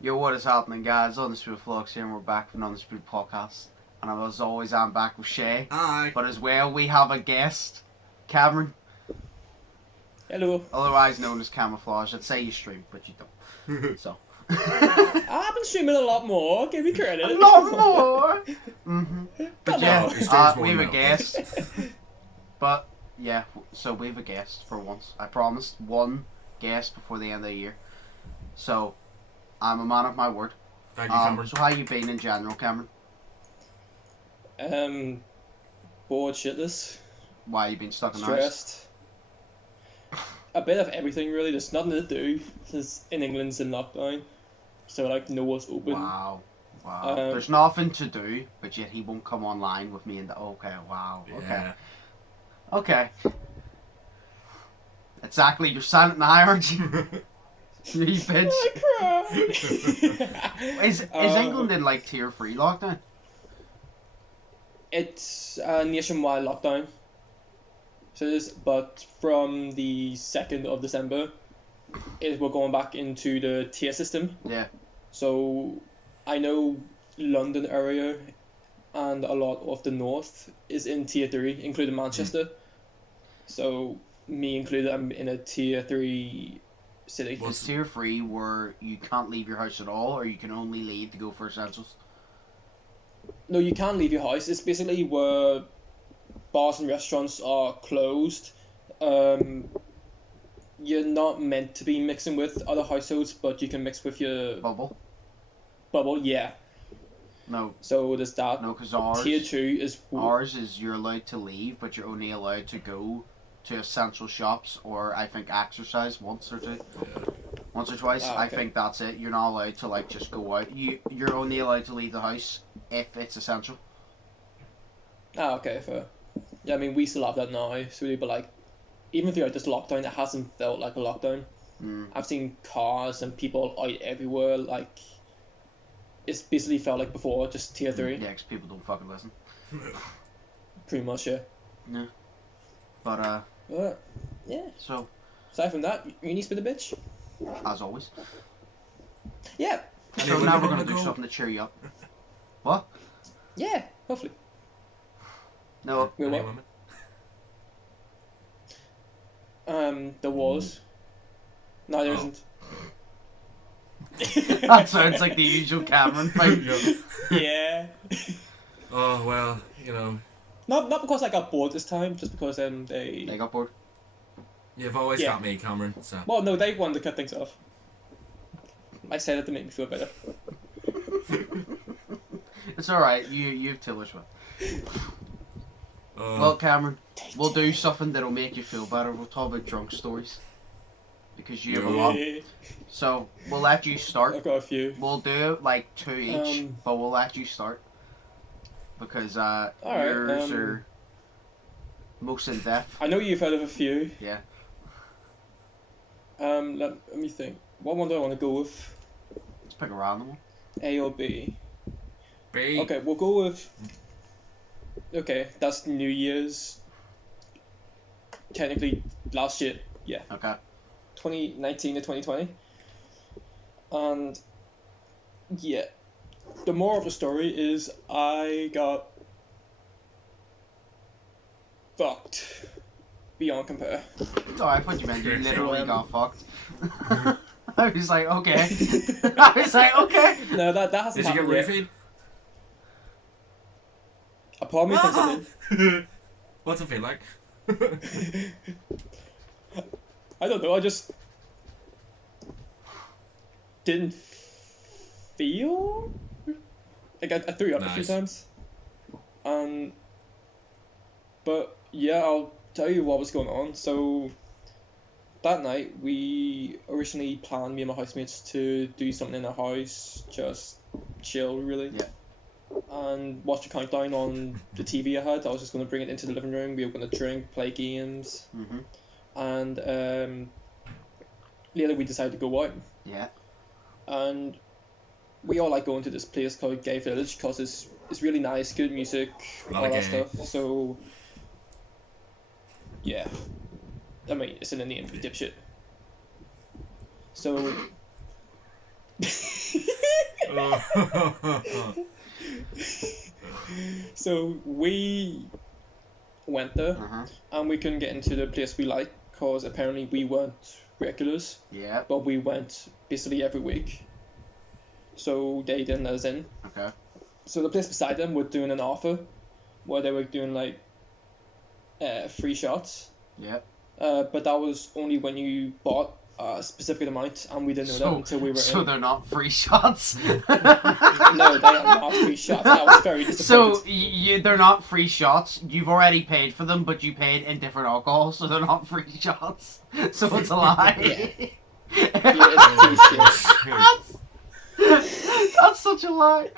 Yo, what is happening, guys? Undisputed Vlogs here, and we're back from Undisputed Podcast. And as always, I'm back with Shay. Hi. But as well, we have a guest, Cameron. Hello. Otherwise known as Camoflaged. I'd say you stream, but you don't. So. I've been streaming a lot more. Give me credit. A lot more. But Come yeah, on. we have a guest. But yeah, so we have a guest for once. I promised one guest before the end of the year. So I'm a man of my word. Thank you, Cameron. So how you been in general, Cameron? Bored shitless. Why you been stuck in the house? Stressed. A bit of everything really. There's nothing to do since in England's in lockdown. So like no one's open. Wow. There's nothing to do, but yet he won't come online with me and okay, wow. Okay. Yeah. Okay. Exactly, you're silent now, aren't you? You bitch. I cry. Is England in like tier 3 lockdown? It's a nationwide lockdown. So it is, but from the 2nd of December, we're going back into the tier system. Yeah. So I know London area and a lot of the north is in tier 3, including Manchester. So me included, I'm in a tier 3 city. It's tier 3 where you can't leave your house at all, or you can only leave to go for essentials? No, you can't leave your house. It's basically where bars and restaurants are closed. You're not meant to be mixing with other households, but you can mix with your Bubble? yeah. No. So there's that. No, because ours... Tier 2 is... Ours is you're allowed to leave, but you're only allowed to go to essential shops or I think exercise once or twice. Okay. I think that's it. You're not allowed to like just go out. You're only allowed to leave the house if it's essential. Okay, fair. Yeah, I mean, we still have that now, so but like, even throughout this lockdown, it hasn't felt like a lockdown. I've seen cars and people out everywhere, like, it's basically felt like before, just tier 3. Yeah, because people don't fucking listen. Pretty much, yeah. Yeah. But, yeah. So, Aside from that, you need to be the bitch. as always. Yeah. So now we're going to do something to cheer you up. What? Yeah, hopefully. No. Wait, what? There was. No, there isn't. That sounds like the usual Cameron thing. Yeah. Oh, well, you know. Not because I got bored this time, just because They got bored. You've always got me, Cameron, so. Well, no, they wanted to cut things off. I said it to make me feel better. It's alright, you've Taylor's one. Well, Cameron, we'll do something that'll make you feel better. We'll talk about drunk stories. Because you have a lot. So, we'll let you start. I've got a few. We'll do like 2 each, but we'll let you start. Because yours are most in depth. I know you've heard of a few. Yeah. Let me think. What one do I want to go with? Let's pick a random one. A or B? B. Okay, we'll go with... Okay, that's New Year's. Technically, last year. Yeah. Okay. 2019 to 2020. And... Yeah. The moral of the story is I got... fucked. Beyond compare. Oh, I thought you meant you literally got fucked. I was like, okay. I was like, okay. No, that hasn't Did you happened get yet. refeed? A part of me thinks I did. What's it feel like? I don't know, I just didn't feel like I threw up a few times. But yeah, I'll tell you what was going on. So that night we originally planned, me and my housemates, to do something in the house, just chill really. Yeah. And watch the countdown on the TV I had. I was just going to bring it into the living room. We were going to drink, play games. And later we decided to go out. Yeah. And we all like going to this place called Gay Village because it's really nice, good music, all that stuff. So yeah, I mean it's in the name, you dipshit. So So we went there, and we couldn't get into the place we like because apparently we weren't regulars. Yeah. But we went basically every week, so they didn't let us in. Okay. So the place beside them were doing an offer where they were doing like free shots. Yep. But that was only when you bought a specific amount, and we didn't know that until we were So in. they're not free shots? No, they are not free shots. I was very disappointed. So they're not free shots. You've already paid for them, but you paid in different alcohol, so they're not free shots. So it's a lie. It's That's such a lie.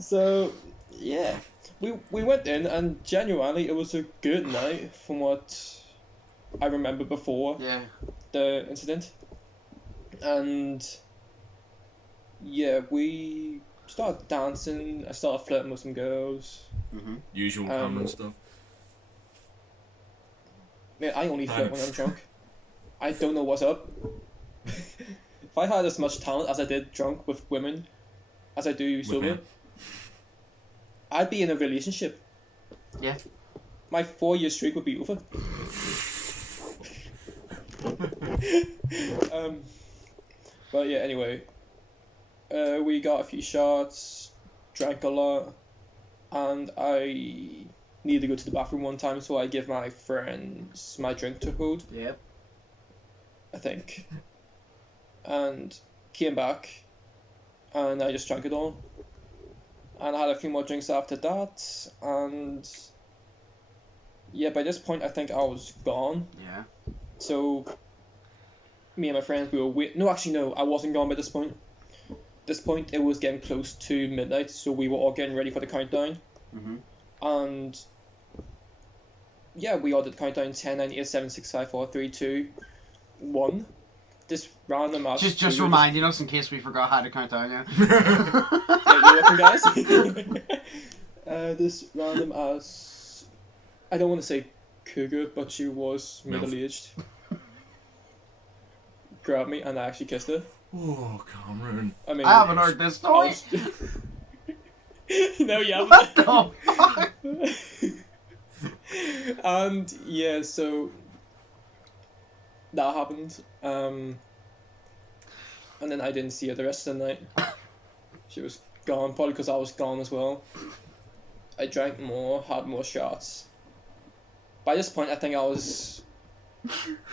So yeah, we went in, and genuinely it was a good night from what I remember before the incident. And yeah, we started dancing. I started flirting with some girls. Usual Cameron stuff. Man, I only flirt when I'm drunk. I don't know what's up. If I had as much talent as I did drunk with women as I do sober, I'd be in a relationship. Yeah. My 4-year streak would be over. But yeah, anyway, we got a few shots, drank a lot, and I needed to go to the bathroom one time, so I gave my friends my drink to hold. Yep. I think. And came back, and I just drank it all. And I had a few more drinks after that, and yeah, by this point I think I was gone. Yeah. So me and my friends, we were no, I wasn't gone by this point. This point it was getting close to midnight, so we were all getting ready for the countdown. And yeah, we all did the countdown: 10, 9, 8, 7, 6, 5, 4, 3, 2, 1. This random ass. Just reminding us in case we forgot how to count down. Yeah. Yeah, you welcome, guys. This random ass. I don't want to say cougar, but she was middle-aged. Grabbed me and I actually kissed her. Oh, Cameron. I mean, I haven't heard this story. No, you haven't. What the fuck? And yeah, so that happened. And then I didn't see her the rest of the night. She was gone, probably because I was gone as well. I drank more, had more shots. By this point, I think I was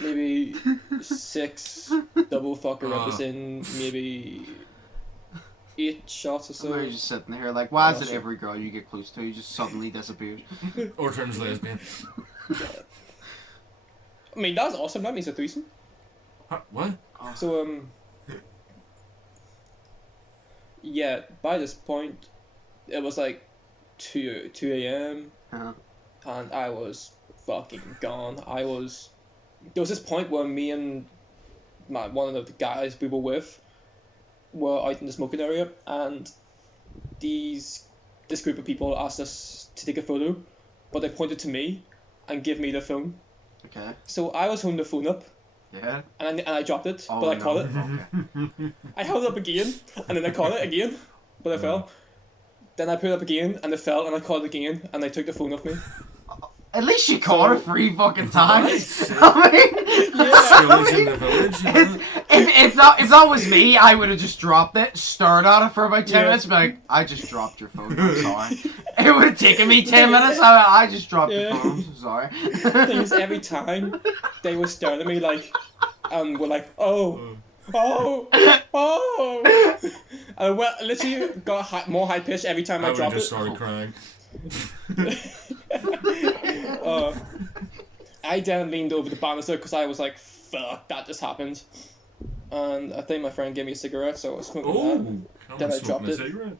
maybe 6 double fucker uppers in, maybe 8 shots or so. We're just sitting here like, why is it Sure. every girl you get close to just suddenly disappears? Or turns lesbian. I mean, that's awesome. That means a threesome. Huh, what? So, yeah, by this point, it was like 2 a.m. And I was fucking gone. There was this point where me and one of the guys we were with were out in the smoking area, and this group of people asked us to take a photo, but they pointed to me and gave me the phone. Okay. So I was holding the phone up, Yeah. and I dropped it, Oh, but I no. caught it. Okay. I held it up again, and then I caught it again, but I fell. Then I put it up again, and it fell, and I caught it again, and they took the phone off me. At least you caught her 3 fucking times. Right. I mean, Skills in the village, you know? if that was me, I would have just dropped it, stared at it for about 10 Yeah. minutes, and be like, I just dropped your phone, I'm sorry. It would have taken me 10 minutes, I just dropped your Yeah. phone, I'm so sorry. Things every time they were staring at me like, and were like, oh, I literally got more high pitched every time I I would have dropped just it. started crying. I then leaned over the banister because I was like, fuck, that just happened. And I think my friend gave me a cigarette, so I was smoking Oh, that. Cameron I dropped smoking a it. cigarette.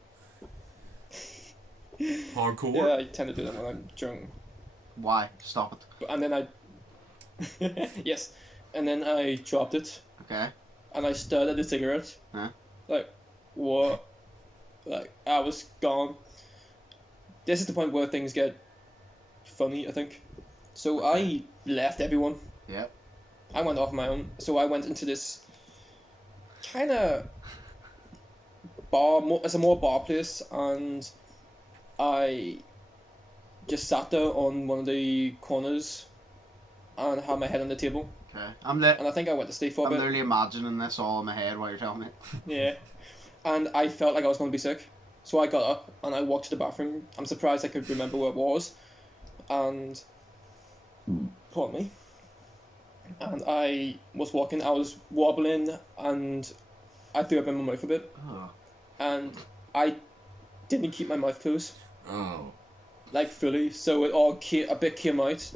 Hardcore. Yeah, I tend to do that when I'm drunk. Why? Stop it. And then yes, and then I dropped it, Okay. and I stared at the cigarette. Huh? Like, what? Like, I was gone. This is the point where things get funny, I think. So I left everyone. Yep. I went off my own. So I went into this kind of bar. It's a more bar place, and I just sat there on one of the corners and had my head on the table. Okay. And I think I went to sleep for a I'm bit. literally imagining this all in my head while you're telling it. Yeah. And I felt like I was going to be sick. So I got up and I walked to the bathroom. I'm surprised I could remember where it was. And... Pardon me. And I was walking, I was wobbling, and I threw up in my mouth a bit. Oh. And I didn't keep my mouth closed. Oh. Like fully, so it all a bit came out.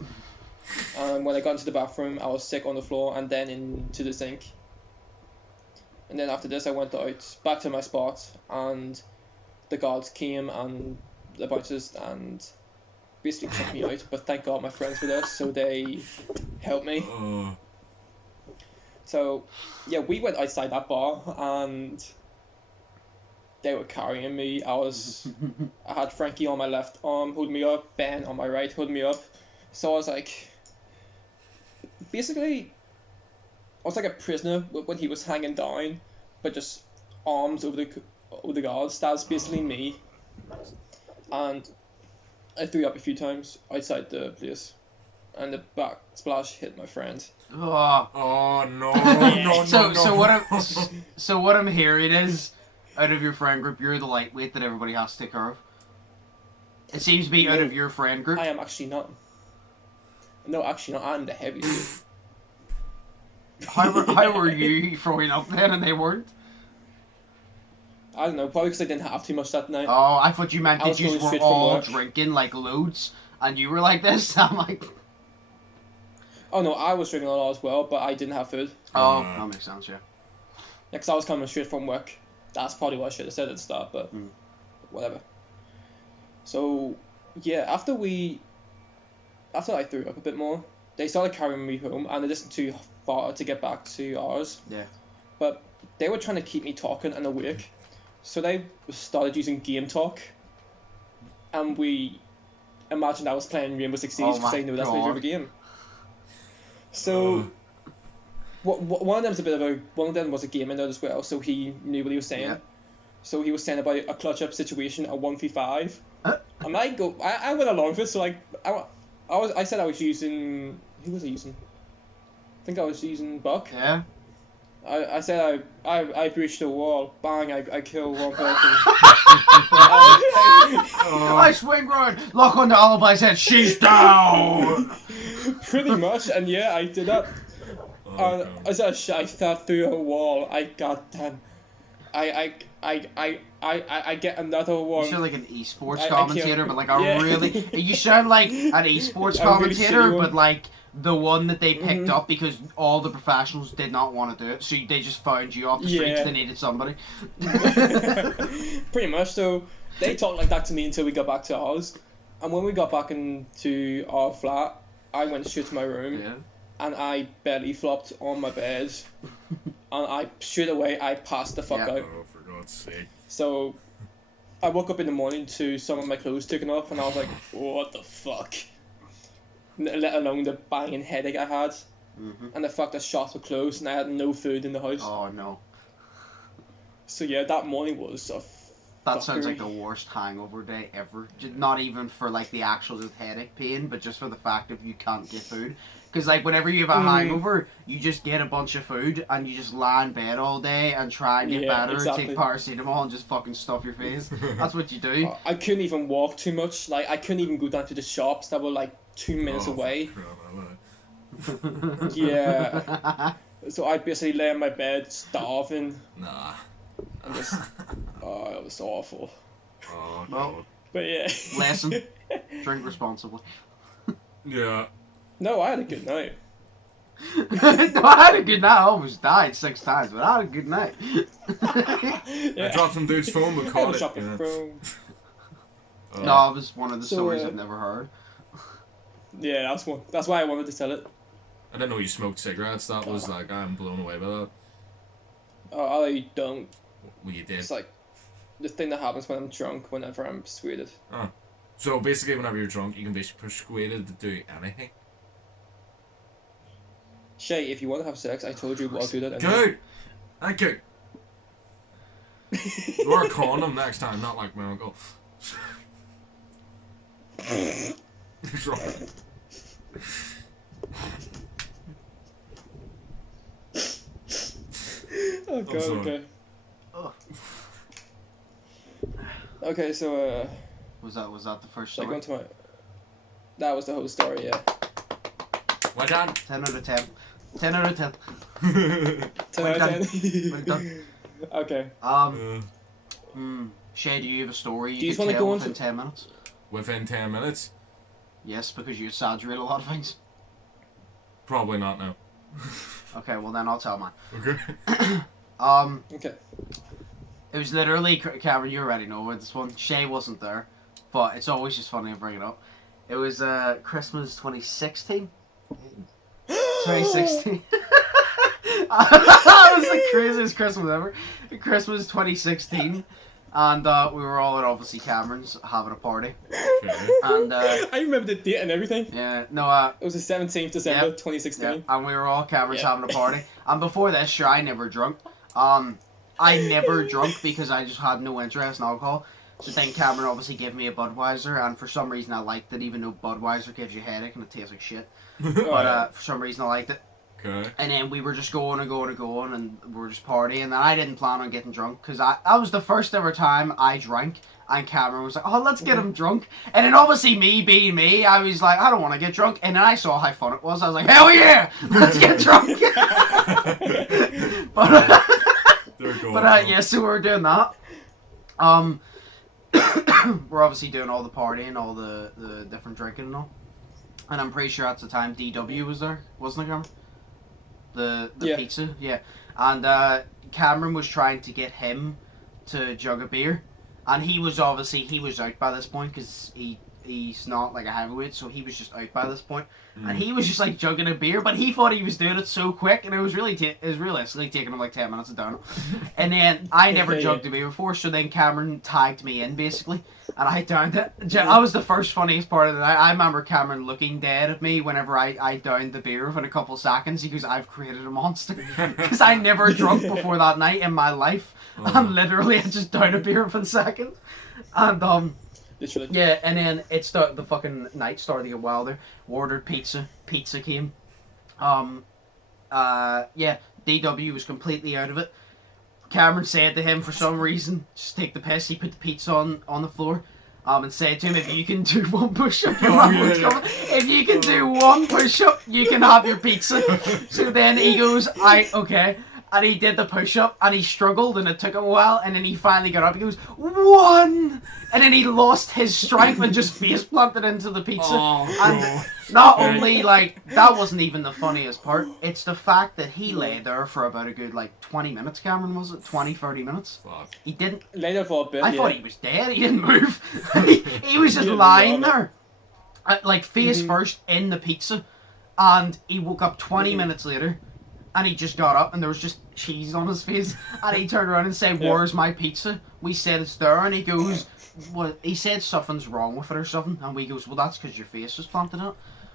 And when I got into the bathroom, I was sick on the floor and then into the sink. And then after this, I went out back to my spot, and the guards came and the bouncers and basically checked me out. But thank God my friends were there, so they helped me. So yeah, we went outside that bar and they were carrying me. I had Frankie on my left arm holding me up, Ben on my right holding me up. So I was like, basically, I was like a prisoner when he was hanging down, but just arms over the guards. That's basically me. And I threw up a few times outside the place, and the back splash hit my friend. Oh. Oh no! No! So what I'm hearing is, out of your friend group, you're the lightweight that everybody has to take care of. It seems to be out of your friend group. I am actually not. No, actually not. I'm the heaviest. How were you throwing up then and they weren't? I don't know, probably because I didn't have too much that night. Oh, I thought you meant I that was you going were straight from all work. drinking like loads and you were like this. I'm like, Oh no, I was drinking a lot as well, but I didn't have food. oh, that makes sense, yeah. Yeah, because I was coming straight from work. That's probably what I should have said at the start, but whatever. So, yeah, after I threw up a bit more, they started carrying me home, and it isn't too far to get back to ours. Yeah. But they were trying to keep me talking and awake, so they started using Game Talk, and we imagined I was playing Rainbow Six Siege Oh because my they knew that's my God. favorite game. So, one of them was a gamer nerd as well, so he knew what he was saying. Yeah. So he was saying about a clutch up situation, a 1v5. And I went along with it, so like I said I was using, who was I using? I think I was using Buck. Yeah. I said I breached the wall, bang, I killed one person. I swing round, lock on the alibi, said she's down. Pretty much, and yeah, I did that. Oh, As I shot through a wall, I get another one. You sound like an esports I commentator, can't- but like yeah. really, you sound like an esports A really commentator, shitty one. but like the one that they picked up because all the professionals did not want to do it, so they just found you off the streets. Yeah. They needed somebody. Pretty much. So they talked like that to me until we got back to ours, and when we got back into our flat, I went straight to my room. Yeah. And I belly flopped on my bed, and straight away I passed the fuck Yeah. out. Oh, for God's sake! So I woke up in the morning to some of my clothes taken off, and I was like, what the fuck? Let alone the banging headache I had, and the fact that shops were closed and I had no food in the house. Oh no. So yeah, that morning was a That sounds like fuckery. the worst hangover day ever. Not even for like the actual just headache pain, but just for the fact of you can't get food. Because like whenever you have a hangover, you just get a bunch of food and you just lie in bed all day and try and get Yeah, better, exactly. take paracetamol and just fucking stuff your face. That's what you do. I couldn't even walk too much. Like I couldn't even go down to the shops that were like 2 minutes Oh, away. for crap, I love Yeah. So I'd basically lay in my bed starving. it. Nah. And just, oh, it was awful. Oh Well, God. But yeah. Lesson. Drink responsibly. Yeah. No, I had a good night. No, I had a good night. I almost died 6 times, but I had a good night. Yeah. I dropped some dude's phone, but I caught was it. shopping You know. from. No, it was one of the So, stories I've never heard. Yeah, that's one. That's why I wanted to tell it. I didn't know you smoked cigarettes. That was like, I'm blown away by that. Oh, I don't. Well, you did. It's like the thing that happens when I'm drunk. Whenever I'm persuaded. So basically, whenever you're drunk, you can be persuaded to do anything. Shay, if you want to have sex, I told you I'll do that. Anyway. Dude! Thank you! Wear a condom next time, not like my uncle. Oh god, sorry. okay. Oh. Okay, so Was that the first should I story? go into my... That was the whole story, yeah. Well done. 10 out of 10. 10 out of 10. 10 Well out done. of 10. Well done. Okay. Shay, do you have a story Do you you just could wanna tell go within into- 10 minutes? Within 10 minutes? Yes, because you exaggerate a lot of things. Probably not now. Okay, well then I'll tell mine. Okay. Okay. It was literally, Cameron, you already know about this one. Shay wasn't there, but it's always just funny to bring it up. It was Christmas 2016. 2016. That was the craziest Christmas ever. Christmas 2016. And we were all at obviously Cameron's having a party. Okay. And I remember the date and everything. yeah, no, It was the 17th December, Yep. 2016. yeah, and we were all Cameron's Yeah. having a party. And before this, sure, I never drunk. I never drunk because I just had no interest in alcohol. So then Cameron obviously gave me a Budweiser, and for some reason I liked it, even though Budweiser gives you a headache and it tastes like shit. But for some reason I liked it. Okay. And then we were just going, and we were just partying, and I didn't plan on getting drunk, because that was the first ever time I drank, and Cameron was like, oh, let's get him drunk. And then obviously me being me, I was like, I don't want to get drunk, and then I saw how fun it was, I was like, hell yeah, let's get drunk. But yeah, so we were doing that. We're obviously doing all the partying, all the different drinking and all. And I'm pretty sure at the time DW was there, wasn't it, Cameron? The Yeah. pizza, yeah. And Cameron was trying to get him to jug a beer, and he was out by this point because he's not like a heavyweight, so he was just out by this point. And he was just like jugging a beer, but he thought he was doing it so quick, and it was realistically taking him like 10 minutes to down it. And then I never jugged a beer before, so then Cameron tagged me in basically, and I downed it. That was the first funniest part of the night. I remember Cameron looking dead at me whenever I downed the beer within a couple seconds. He goes, I've created a monster, because I never drunk before that night in my life, and literally I just downed a beer within seconds. And Literally. yeah, and then the fucking night started to get wilder. We ordered pizza. Pizza came. Yeah, DW was completely out of it. Cameron said to him for some reason, just take the piss. He put the pizza on the floor. And said to him, if you can do one push-up, you'll have what's coming. If you can do one push-up, you can have your pizza. So then he goes, okay. And he did the push-up, and he struggled, and it took him a while, and then he finally got up. He goes, 1! And then he lost his strength and just face planted into the pizza. And not only, like, that wasn't even the funniest part, it's the fact that he lay there for about a good, like, 20 minutes, Cameron, was it? 20, 30 minutes? Fuck. He didn't... Later for a bit, I thought he was dead. He didn't move. he was just lying there, like, face first in the pizza. And he woke up 20 minutes later, and he just got up, and there was just cheese on his face. And he turned around and said, where's my pizza? We said it's there, and he goes, what? He said something's wrong with it or something. And we goes, well, that's because your face was planted in it.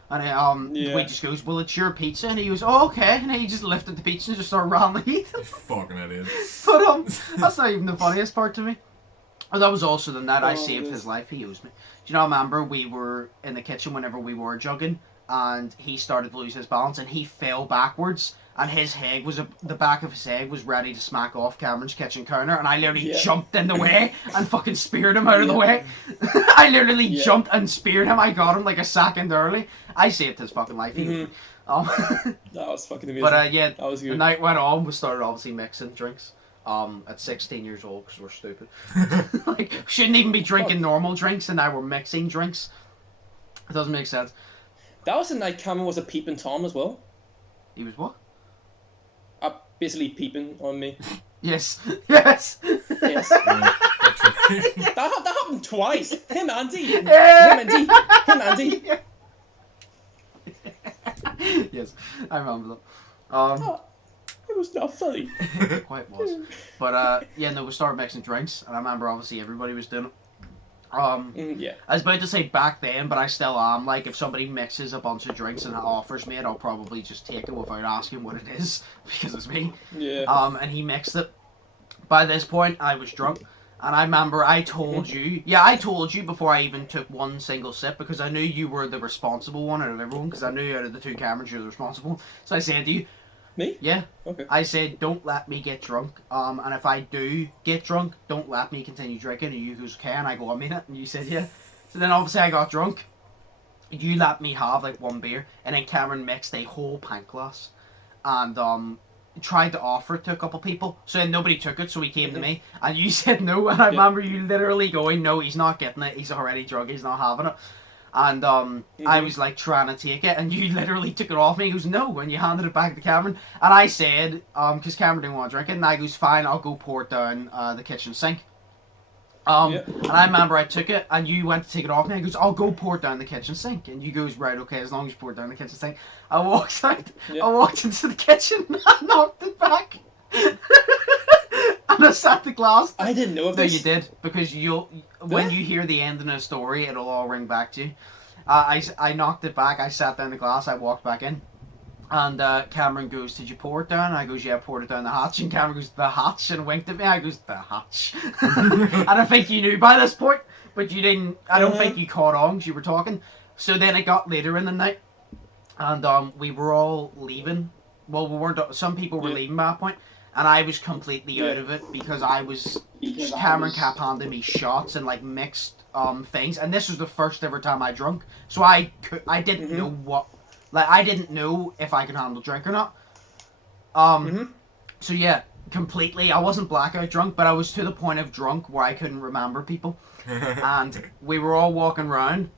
And we just goes, well, it's your pizza. And he goes, oh, okay. And he just lifted the pizza and just started randomly eating. Fucking idiot. But that's not even the funniest part to me. And that was also the night I saved his life. He owes me. Do you know, I remember we were in the kitchen whenever we were jugging, and he started to lose his balance, and he fell backwards, and his head was the back of his head was ready to smack off Cameron's kitchen counter, and I literally jumped in the way and fucking speared him out of the way. I literally jumped and speared him. I got him like a second early. I saved his fucking life. That was fucking amazing. But yeah, that was good. the night went on. We started obviously mixing drinks. At 16 years old, because we're stupid. Like, we shouldn't even be drinking normal drinks, and now we're mixing drinks. It doesn't make sense. That was the night Cameron was a peeping Tom as well. He was what? Basically peeping on me. Yes. Yes. Yes. that happened twice. Him, Andy. Yeah. Him, Andy. Yes, I remember that. It was not funny. It quite was. But yeah, no, we started mixing drinks, and I remember obviously everybody was doing it. Yeah. I was about to say back then, but I still am. Like, if somebody mixes a bunch of drinks and offers me it, I'll probably just take it without asking what it is, because it's me. Yeah. And he mixed it. By this point, I was drunk. And I remember I told you, I told you before I even took one single sip, because I knew you were the responsible one out of everyone, because I knew out of the two Camerons you're the responsible. So I said to you, Me? yeah. Okay. I said, don't let me get drunk. And if I do get drunk, don't let me continue drinking. And you goes, okay. And I go, I mean it. And you said, yeah. So then obviously I got drunk. You let me have like one beer. And then Cameron mixed a whole pint glass. And tried to offer it to a couple people. So then nobody took it. So he came to me. And you said no. And I remember you literally going, no, he's not getting it. He's already drunk. He's not having it. And I was like trying to take it, and you literally took it off me. He goes, no, and you handed it back to Cameron. And I said, because Cameron didn't want to drink it, and I goes, fine, I'll go pour it down the kitchen sink. And I remember I took it, and you went to take it off me. I goes, I'll go pour it down the kitchen sink. And you goes, right, okay, as long as you pour it down the kitchen sink. I walked out, I walked into the kitchen, I knocked it back. And I sat the glass. I didn't know of this. No, you did, because when you hear the end of the story, it'll all ring back to you. I knocked it back, I sat down the glass, I walked back in. And Cameron goes, did you pour it down? And I goes, yeah, I poured it down the hatch. And Cameron goes, the hatch? And winked at me. I goes, the hatch. And I think you knew by this point, but you didn't, I don't think you caught on because you were talking. So then it got later in the night, and we were all leaving. Well, we weren't, some people were leaving by that point. And I was completely out of it because Cameron kept handing me shots and like mixed things. And this was the first ever time I drunk. So I didn't know what, like I didn't know if I could handle drink or not. So yeah, completely. I wasn't blackout drunk, but I was to the point of drunk where I couldn't remember people. And we were all walking around.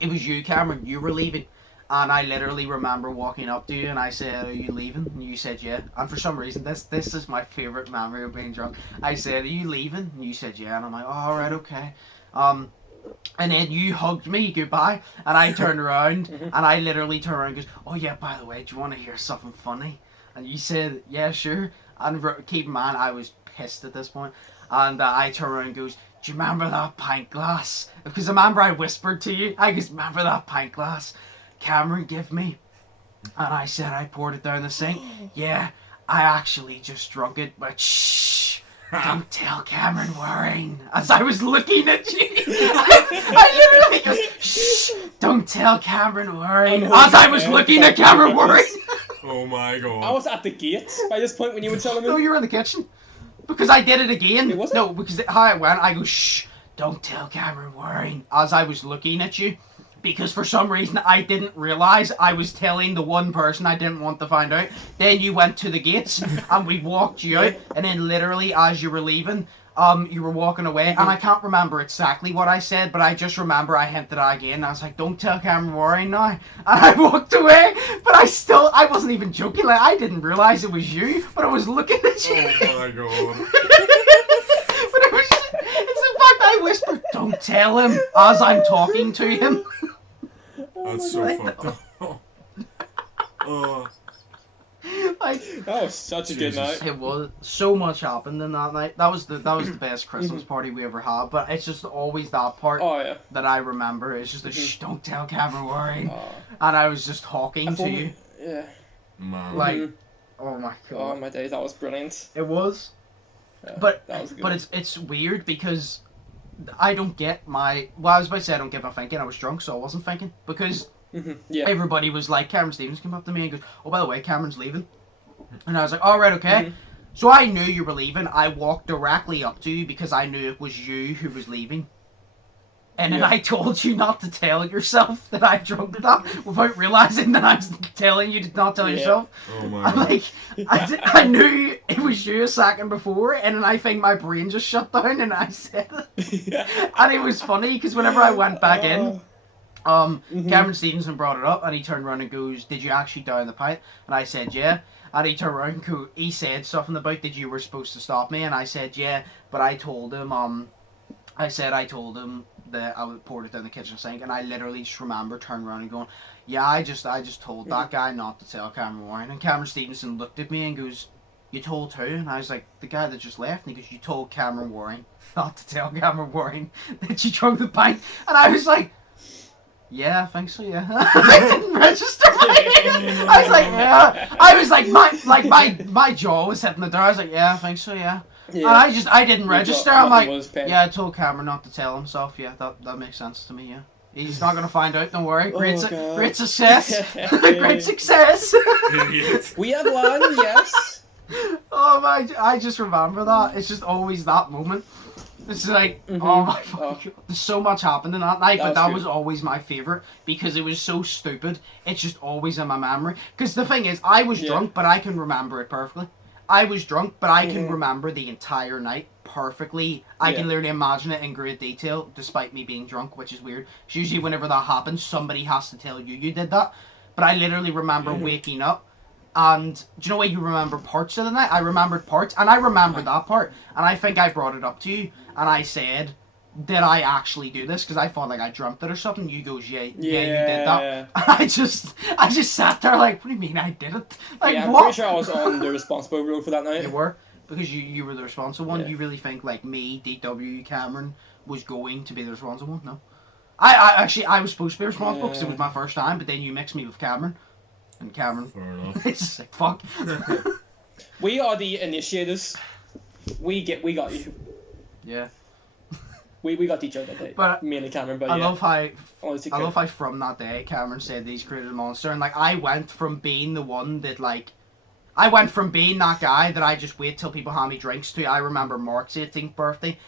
It was you, Cameron, you were leaving. And I literally remember walking up to you and I said, are you leaving? And you said, yeah. And for some reason, this is my favourite memory of being drunk. I said, are you leaving? And you said, yeah. And I'm like, oh, alright, okay. And then you hugged me, goodbye. And I turned around and I literally turned around and goes, oh yeah, by the way, do you want to hear something funny? And you said, yeah, sure. And keep in mind, I was pissed at this point. And I turned around and goes, do you remember that pint glass? Because I remember I whispered to you. I goes, remember that pint glass Cameron gave me? And I said I poured it down the sink. Yeah, I actually just drunk it, but shh, don't tell Cameron Waring. As I was looking at you, I literally goes, shh, don't tell Cameron Waring. As I was looking at Cameron Waring. Oh my god. I was at the gate by this point when you were telling me. No, you were in the kitchen. Because I did it again. It wasn't? No, because how it went, I go, shh, don't tell Cameron Waring. As I was looking at you. Because for some reason I didn't realise I was telling the one person I didn't want to find out. Then you went to the gates and we walked you out. And then literally as you were leaving, you were walking away. And I can't remember exactly what I said, but I just remember I hinted at it again. I was like, don't tell Cameron Waring now. And I walked away. But I wasn't even joking. Like, I didn't realise it was you. But I was looking at you. Oh my god. But it was, it's the fact I whispered, don't tell him, as I'm talking to him. That's so fucked up. Oh. Like, That was such a good night. it was so much happened in that night. That was the best Christmas party we ever had. But it's just always that part that I remember. It's just shh, don't tell Cameron Waring. And I was just talking to you. Yeah. Man. Like, oh my god. Oh my days, that was brilliant. It was. Yeah, But that was good. but it's weird because I don't get my. Well, I was about to say I don't get my thinking. I was drunk, so I wasn't thinking because Yeah. everybody was like, Cameron Stevens came up to me and goes, oh, by the way, Cameron's leaving. And I was like, all right, okay. So I knew you were leaving. I walked directly up to you because I knew it was you who was leaving. And then I told you not to tell yourself that I drunk that without realising that I was telling you to not tell yourself. Oh my I'm god. like, I knew it was you a second before, and then I think my brain just shut down, and I said it. And it was funny because whenever I went back in, Cameron Stevenson brought it up, and he turned around and goes, "Did you actually down the pint?" And I said, "Yeah." And he turned around and he said something about that you were supposed to stop me, and I said, "Yeah," but I told him, I told him that I would pour it down the kitchen sink, and I literally just remember turning around and going, "Yeah, I just told that guy not to tell Cameron Waring." And Cameron Stevenson looked at me and goes, "You told who?" And I was like, "The guy that just left." And he goes, "You told Cameron Waring not to tell Cameron Waring that you drunk the pint." And I was like, "Yeah, I think so, yeah." I didn't register. I was like, "Yeah." I was like, my jaw was hitting the door. I was like, "Yeah, I think so, yeah." And I didn't register. I'm like, was paying. yeah, I told Cameron not to tell himself. Yeah, that makes sense to me. Yeah, he's not gonna find out. Don't worry. Great success. Great success. Idiot. We have one, yes. Oh my! I just remember that. It's just always that moment. It's like, oh my fucking God. There's so much happened in that night, but that was always my favourite because it was so stupid. It's just always in my memory. Because the thing is, I was drunk, but I can remember it perfectly. I was drunk, but I can remember the entire night perfectly. I can literally imagine it in great detail, despite me being drunk, which is weird. It's usually whenever that happens, somebody has to tell you did that. But I literally remember waking up. And do you know where you remember parts of the night? I remembered parts, and I remembered that part. And I think I brought it up to you, and I said, did I actually do this? Because I thought like I dreamt it or something. You goes, yeah, you did that. And I just sat there like, what do you mean I did it? Like, I'm what? pretty sure I was on the responsible role for that night. You were? Because you were the responsible one. Yeah. You really think like me, DW, Cameron, was going to be the responsible one? No. I was supposed to be responsible because it was my first time, but then you mixed me with Cameron. And Cameron. Fair enough. It's just like, fuck. We are the initiators. We got you. Yeah. We got each other that day. But mainly Cameron, but I love how from that day Cameron said that he's created a monster, and like I went from being the one that like I went from being that guy that I just wait till people hand me drinks to. I remember Mark's 18th birthday.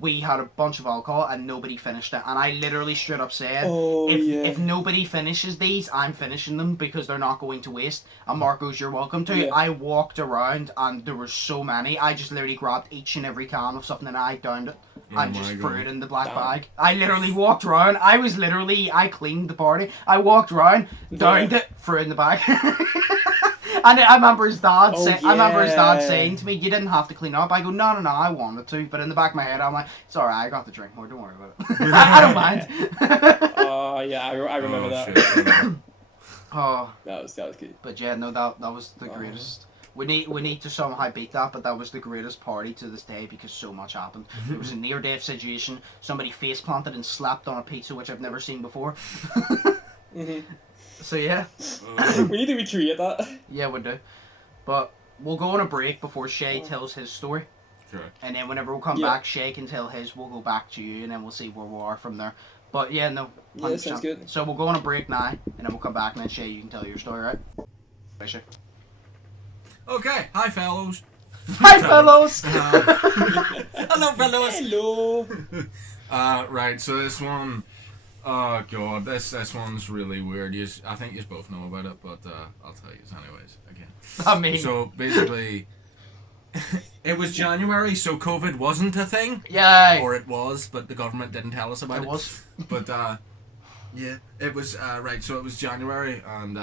We had a bunch of alcohol and nobody finished it, and I literally straight up said, if nobody finishes these, I'm finishing them because they're not going to waste. And Mark goes, you're welcome to. Yeah. I walked around and there were so many. I just literally grabbed each and every can of something and I downed it and just threw it in the black bag. I literally walked around. I cleaned the party. I walked around, downed it, threw it in the bag. And I remember his dad saying to me, you didn't have to clean up. I go, no, I wanted to. But in the back of my head, I'm like, it's alright, I got the drink more, don't worry about it. I don't mind. I remember that. Shit. Oh. That was good. But yeah, no, that was the greatest. We need to somehow beat that, but that was the greatest party to this day because so much happened. It was a near-death situation. Somebody face planted and slapped on a pizza, which I've never seen before. So yeah. We need to recreate that. Yeah, we do. But we'll go on a break before Shay tells his story. Sure. And then whenever we come back, Shay can tell his, we'll go back to you, and then we'll see where we are from there. But yeah, no. 100%. Yeah, sounds good. So we'll go on a break now, and then we'll come back, and then Shay, you can tell your story, right? Bye, Shay. Okay, hi fellows. Hi, fellows! Hello, fellows. Hello. Right, so this one, oh god, this one's really weird. I think you both know about it, but I'll tell you anyways again. I mean, So basically, it was January, so COVID wasn't a thing. yay! Or it was, but the government didn't tell us about it. It was. But yeah, it was right. So it was January, and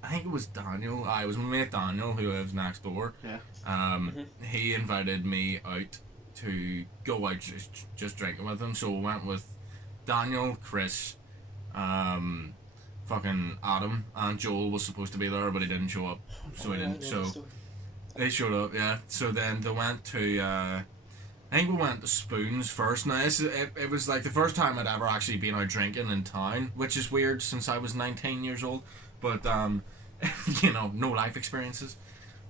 I think it was Daniel. It was my mate Daniel who lives next door. Yeah. He invited me out to go out just drinking with him. So we went with Daniel, Chris, fucking Adam, and Joel was supposed to be there, but he didn't show up. So he didn't. So they showed up, yeah. So then they went to. I think we went to Spoons first. Now it was like the first time I'd ever actually been out drinking in town, which is weird since I was 19 years old. But you know, no life experiences.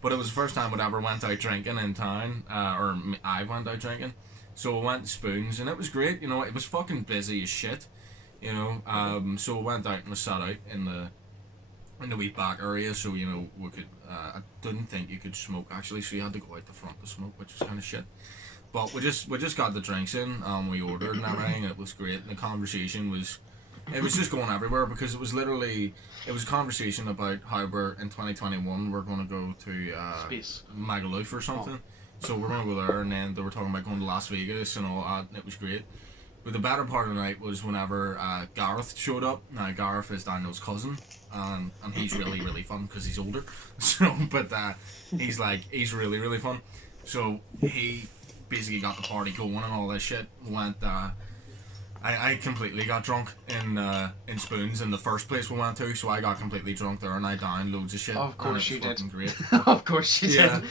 But it was the first time I'd ever went out drinking in town, or I went out drinking. So we went to Spoons, and it was great. You know, it was fucking busy as shit. You know, so we went out and we sat out in the wee back area. So you know, we could. I didn't think you could smoke actually, so you had to go out the front to smoke, which was kind of shit. But we just got the drinks in, we ordered and everything. It was great, and the conversation was. It was just going everywhere because it was a conversation about how we're in 2021 we're going to go to Space. Magaluf or something. So we're going to go there, and then they were talking about going to Las Vegas and all that, and it was great. But the better part of the night was whenever Gareth showed up. Now Gareth is Daniel's cousin, and he's really really fun because he's older. So, but he's really really fun. So he basically got the party going and all this shit. Went. I completely got drunk in Spoons in the first place we went to, so I got completely drunk there and I downed loads of shit. Of course you did. Great. Of course you did.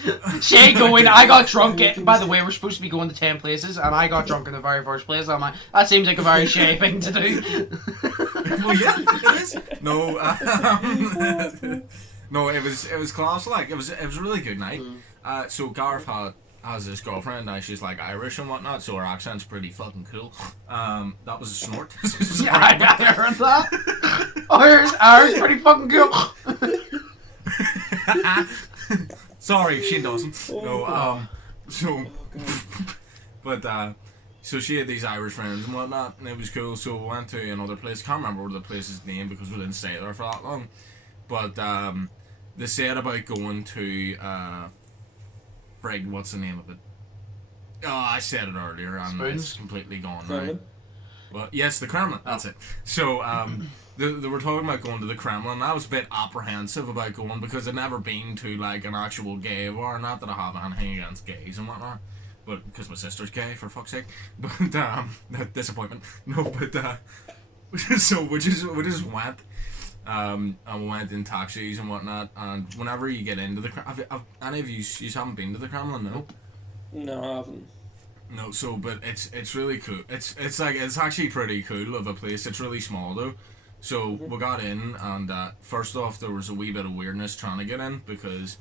Shay going, I got drunk. By the way, we're supposed to be going to 10 places, and I got drunk in the very first place. I'm like, that seems like a very Shay thing to do. Well, yeah, it is. No, no, it was class. Like it was a really good night. So Gareth has this girlfriend. Now she's like Irish and whatnot, so her accent's pretty fucking cool. That was a snort. Yeah, I heard that. Ours pretty fucking cool. Sorry, she doesn't. No, so, God. so she had these Irish friends and whatnot, and it was cool. So we went to another place. Can't remember the place's name because we didn't stay there for that long. But they said about going to frig, what's the name of it? Oh, I said it earlier, and Spoons? it's completely gone Kremlin? now. But yes, the Kremlin. That's it. So they were talking about going to the Kremlin. I was a bit apprehensive about going because I'd never been to like an actual gay bar. Not that I have anything against gays and whatnot, but because my sister's gay, for fuck's sake. But disappointment. No, but so we just went. And we went in taxis and whatnot. And whenever you get into the Kremlin, any of you haven't been to the Kremlin? No. No, I haven't. No, but it's really cool. It's actually pretty cool of a place. It's really small though. So we got in, and first off there was a wee bit of weirdness trying to get in because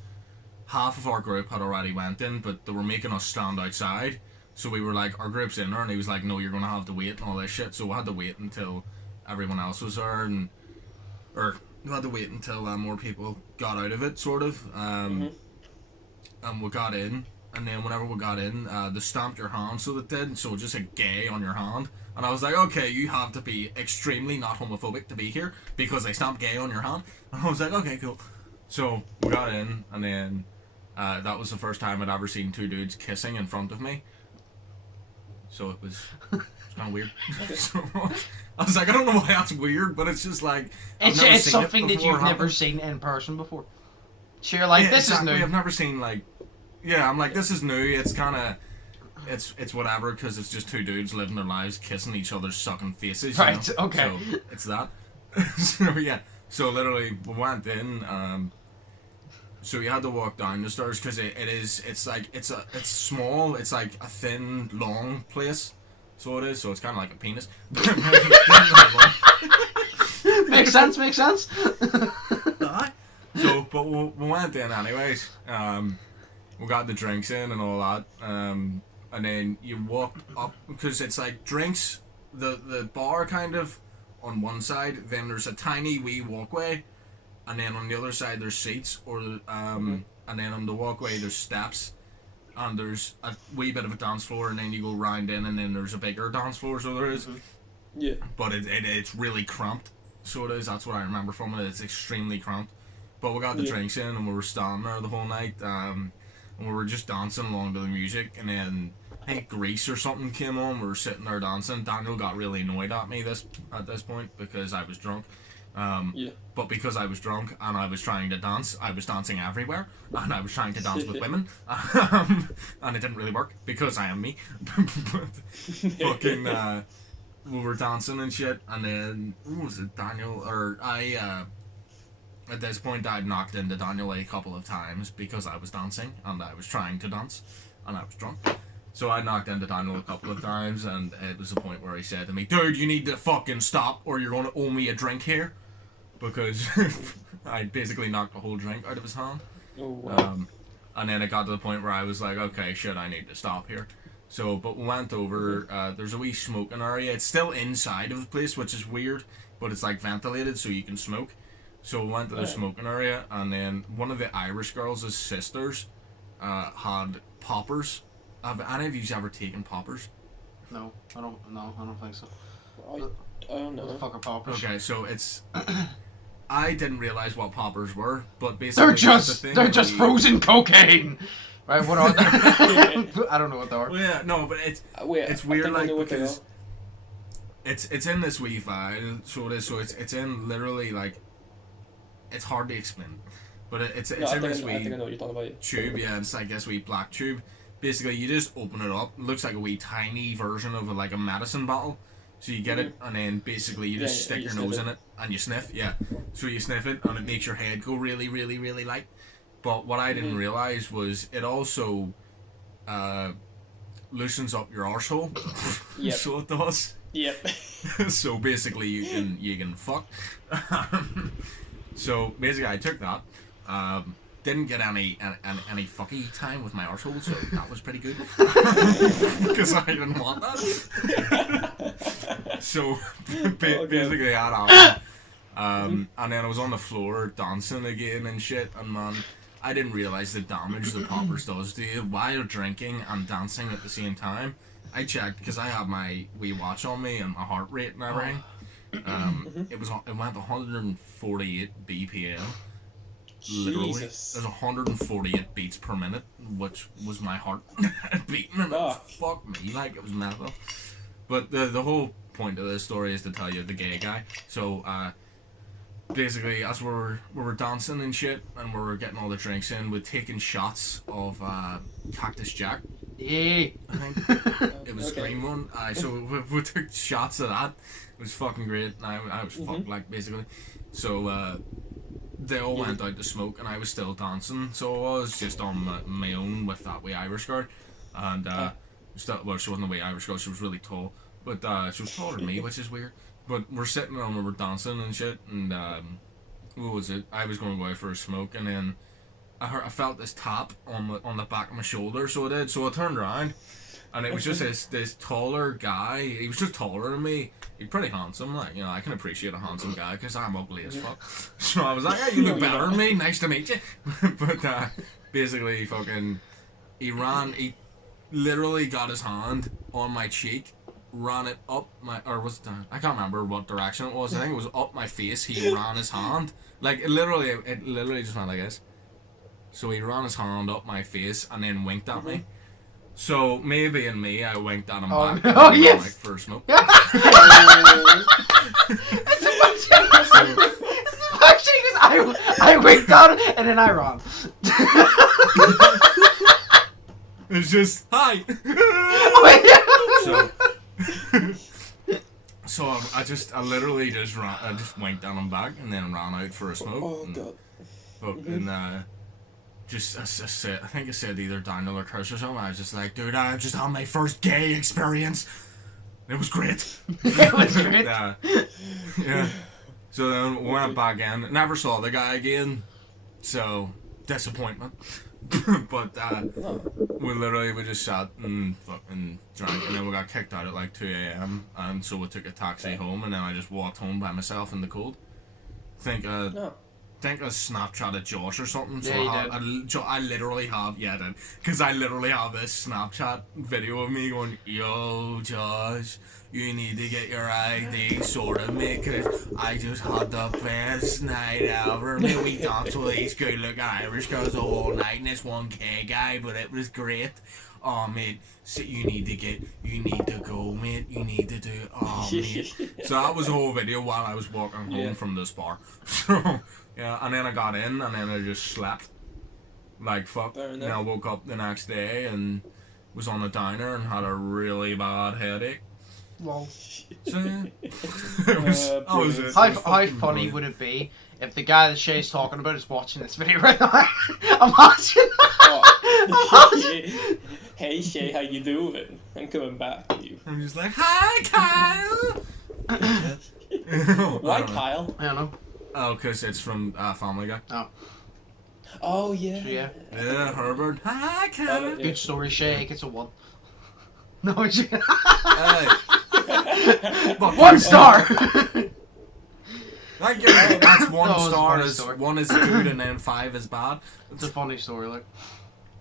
half of our group had already went in, but they were making us stand outside. So we were like, our group's in there, and he was like, no, you're gonna have to wait and all this shit. So we had to wait until everyone else was there, or we had to wait until more people got out of it, sort of. And we got in. And then whenever we got in, they stamped your hand, so they did. So just a gay on your hand. And I was like, okay, you have to be extremely not homophobic to be here because they stamped gay on your hand. And I was like, okay, cool. So we got in, and then that was the first time I'd ever seen two dudes kissing in front of me. So it was kind of weird. So I was like, I don't know why that's weird, but it's just like It's something that you've never seen in person before. So you're like, yeah, this exactly. is new. I've never seen like. Yeah, I'm like, this is new. It's kind of, it's whatever, because it's just two dudes living their lives, kissing each other, sucking faces. Right. You know? Okay. So it's that. So yeah. So literally, we went in. So you had to walk down the stairs because it's small. It's like a thin, long place. So it is. So it's kind of like a penis. Makes sense. Makes sense. So, but we went in anyways. We got the drinks in and all that. And then you walked up because it's like drinks. The bar kind of on one side. Then there's a tiny wee walkway, and then on the other side there's seats. And then on the walkway there's steps, and there's a wee bit of a dance floor, and then you go round in, and then there's a bigger dance floor. So there is. Yeah. But it's really cramped. So it is. That's what I remember from it. It's extremely cramped. But we got the drinks in, and we were standing there the whole night. And we were just dancing along to the music, and then I think Grease or something came on. We were sitting there dancing. Daniel got really annoyed at me at this point because I was drunk. But because I was drunk and I was trying to dance, I was dancing everywhere, and I was trying to dance with women, and it didn't really work because I am me. But fucking, we were dancing and shit, and then who was it, Daniel or I? At this point, I'd knocked into Daniel a couple of times because I was dancing and I was trying to dance, and I was drunk. So I knocked into Daniel a couple of times, and it was the point where he said to me, "Dude, you need to fucking stop, or you're gonna owe me a drink here," because I basically knocked a whole drink out of his hand. Oh, wow. And then it got to the point where I was like, "Okay, shit, I need to stop here." So, but we went over. There's a wee smoking area. It's still inside of the place, which is weird, but it's like ventilated so you can smoke. So we went to the smoking area, and then one of the Irish girls' sisters had poppers. Have any of you ever taken poppers? No, I don't think so. I don't What the know. fuck are poppers? Okay, so it's. I didn't realize what poppers were, but basically They're just frozen cocaine. Right? What are they? I don't know what they are. Well, yeah, no, but it's Wait, it's I weird, think I like, know what they because are. it's in this wee file, so it is. So it's in literally like. It's hard to explain, but it's in this I think I wee know what you're talking about. tube. Yeah, it's like this wee black tube. Basically, you just open it up. It looks like a wee tiny version of like a medicine bottle. So you get it, and then basically you just stick you your sniff nose it. in it, and you sniff. Yeah, so you sniff it, and it makes your head go really, really, really light. But what I didn't realize was it also loosens up your arsehole. Yep. So it does. Yep. So basically, you can fuck. So basically, I took that. didn't get any fucky time with my arsehole, so that was pretty good. Because I didn't want that. So basically that happened. And then I was on the floor dancing again and shit, and man, I didn't realise the damage the poppers does to you while drinking and dancing at the same time. I checked because I have my wee watch on me and my heart rate and everything. It went 148 BPM. Literally, Jesus. there's 148 beats per minute, which was my heart beating, and it was, fuck me, like, it was mental. But the whole point of this story is to tell you the gay guy. So basically, as we were dancing and shit, and we were getting all the drinks in, we'd taken shots of Cactus Jack. Yeah. I think it was the green one. So we took shots of that. It was fucking great. And I was fucked, like, basically. So they all went out to smoke, and I was still dancing. So I was just on my own with that wee Irish girl. And she wasn't a wee Irish girl. She was really tall, but she was taller than me, which is weird. But we're sitting there and we were dancing and shit. And what was it? I was going to go out for a smoke, and then I felt this tap on the back of my shoulder, so I did. So I turned around, and it was just this taller guy. He was just taller than me. He's pretty handsome, like, you know, I can appreciate a handsome guy because I'm ugly as fuck. So I was like, hey, you look better than me. Nice to meet you. But basically, he literally got his hand on my cheek, ran it up my, or was it, I can't remember what direction it was. I think it was up my face. He ran his hand, like, it literally just went like this. So he ran his hand up my face and then winked at me. So maybe in me, I winked at him back. Oh yes. Like, for a smoke. It's actually because I winked at him and then I ran. It's just hi. So I literally just ran. I just winked at him back and then ran out for a smoke. Oh god. And just I think I said either Daniel or Chris or something. I was just like, dude, I just had my first gay experience. It was great. It was great. Yeah. So then we went back in. Never saw the guy again. So disappointment. But we just sat and fucking drank, and then we got kicked out at like 2 a.m. and so we took a taxi home, and then I just walked home by myself in the cold. Think I Snapchatted Josh or something. So yeah, I literally have, because I literally have this Snapchat video of me going, yo, Josh, you need to get your ID sorted, mate, because I just had the best night ever, mate. We danced with these good looking Irish girls the whole night, and this 1K guy, but it was great. Oh, mate, so you need to go, mate. You need to do it. Oh, mate. So that was the whole video while I was walking home from this bar. So, yeah, and then I got in, and then I just slept. Like, fuck. And I woke up the next day and was on a diner and had a really bad headache. Well, so, yeah. That was it. How funny would it be if the guy that Shea's talking about is watching this video right now? Imagine. Hey Shay, how you doing? I'm coming back to you. I'm just like, hi Kyle. Why Kyle? I don't know. Oh, because it's from Family Guy. Oh yeah. So, yeah. Yeah, Herbert. Hi Kyle. Good story, Shay gets a 1. No, it's Hey. 1 star. Thank you. That's 1 No, star. it's a funny story. 1 is good and then 5 is bad. It's a funny story, like.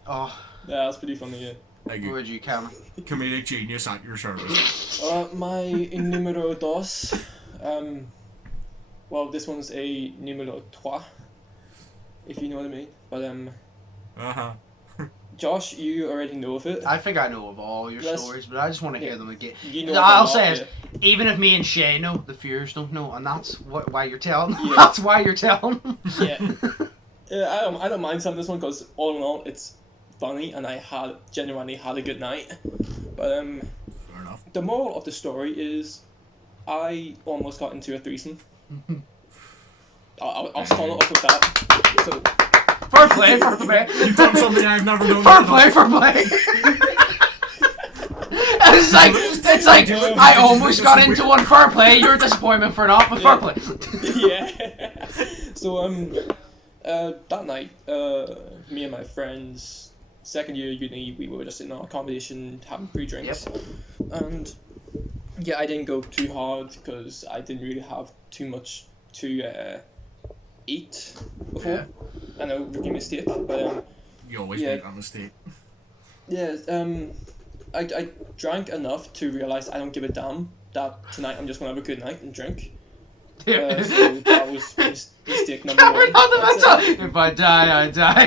Oh. Yeah, that's pretty funny. Yeah. Thank Where you. would you, Cameron? Comedic genius at your service. My numero dos. Well, this one's a numero trois, if you know what I mean. But Josh, you already know of it. I think I know of all your Yes. stories, but I just want to hear them again. You know I'll them say all, it. Even if me and Shay know, the viewers don't know, and that's why you're telling them. Yeah. That's why you're telling them. Yeah. I don't mind telling this one because all in all, it's funny and I genuinely had a good night. But Fair enough. the moral of the story is, I almost got into a threesome. I'll start it off with that. So. Fair play. You've done something I've never done. Fair play. It's like I almost got into one. Fair play. Your disappointment for not, but fair play. Yeah. So That night, me and my friends, second year uni, we were just in our accommodation having free drinks, and yeah, I didn't go too hard because I didn't really have too much to eat before. Yeah. I know, rookie mistake, but You always Yeah. make that mistake. yeah, I drank enough to realize I don't give a damn that tonight I'm just gonna have a good night and drink. So that was mistake number one. That's it. If I die, I die.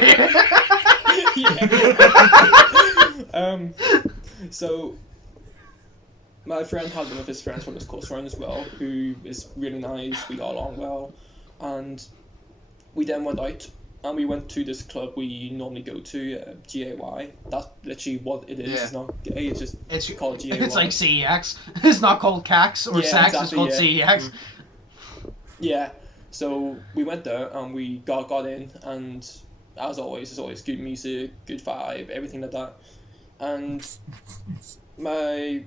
Yeah. So my friend had one of his friends from his course run as well, who is really nice. We got along well, and we then went out and we went to this club we normally go to, GAY. That's literally what it is. Yeah. It's not gay. It's just It's called GAY. It's like CEX. It's not called CAX or Yeah, sex. exactly, It's called yeah. CEX. Yeah, so we went there and we got in, and as always, there's always good music, good vibe, everything like that. And my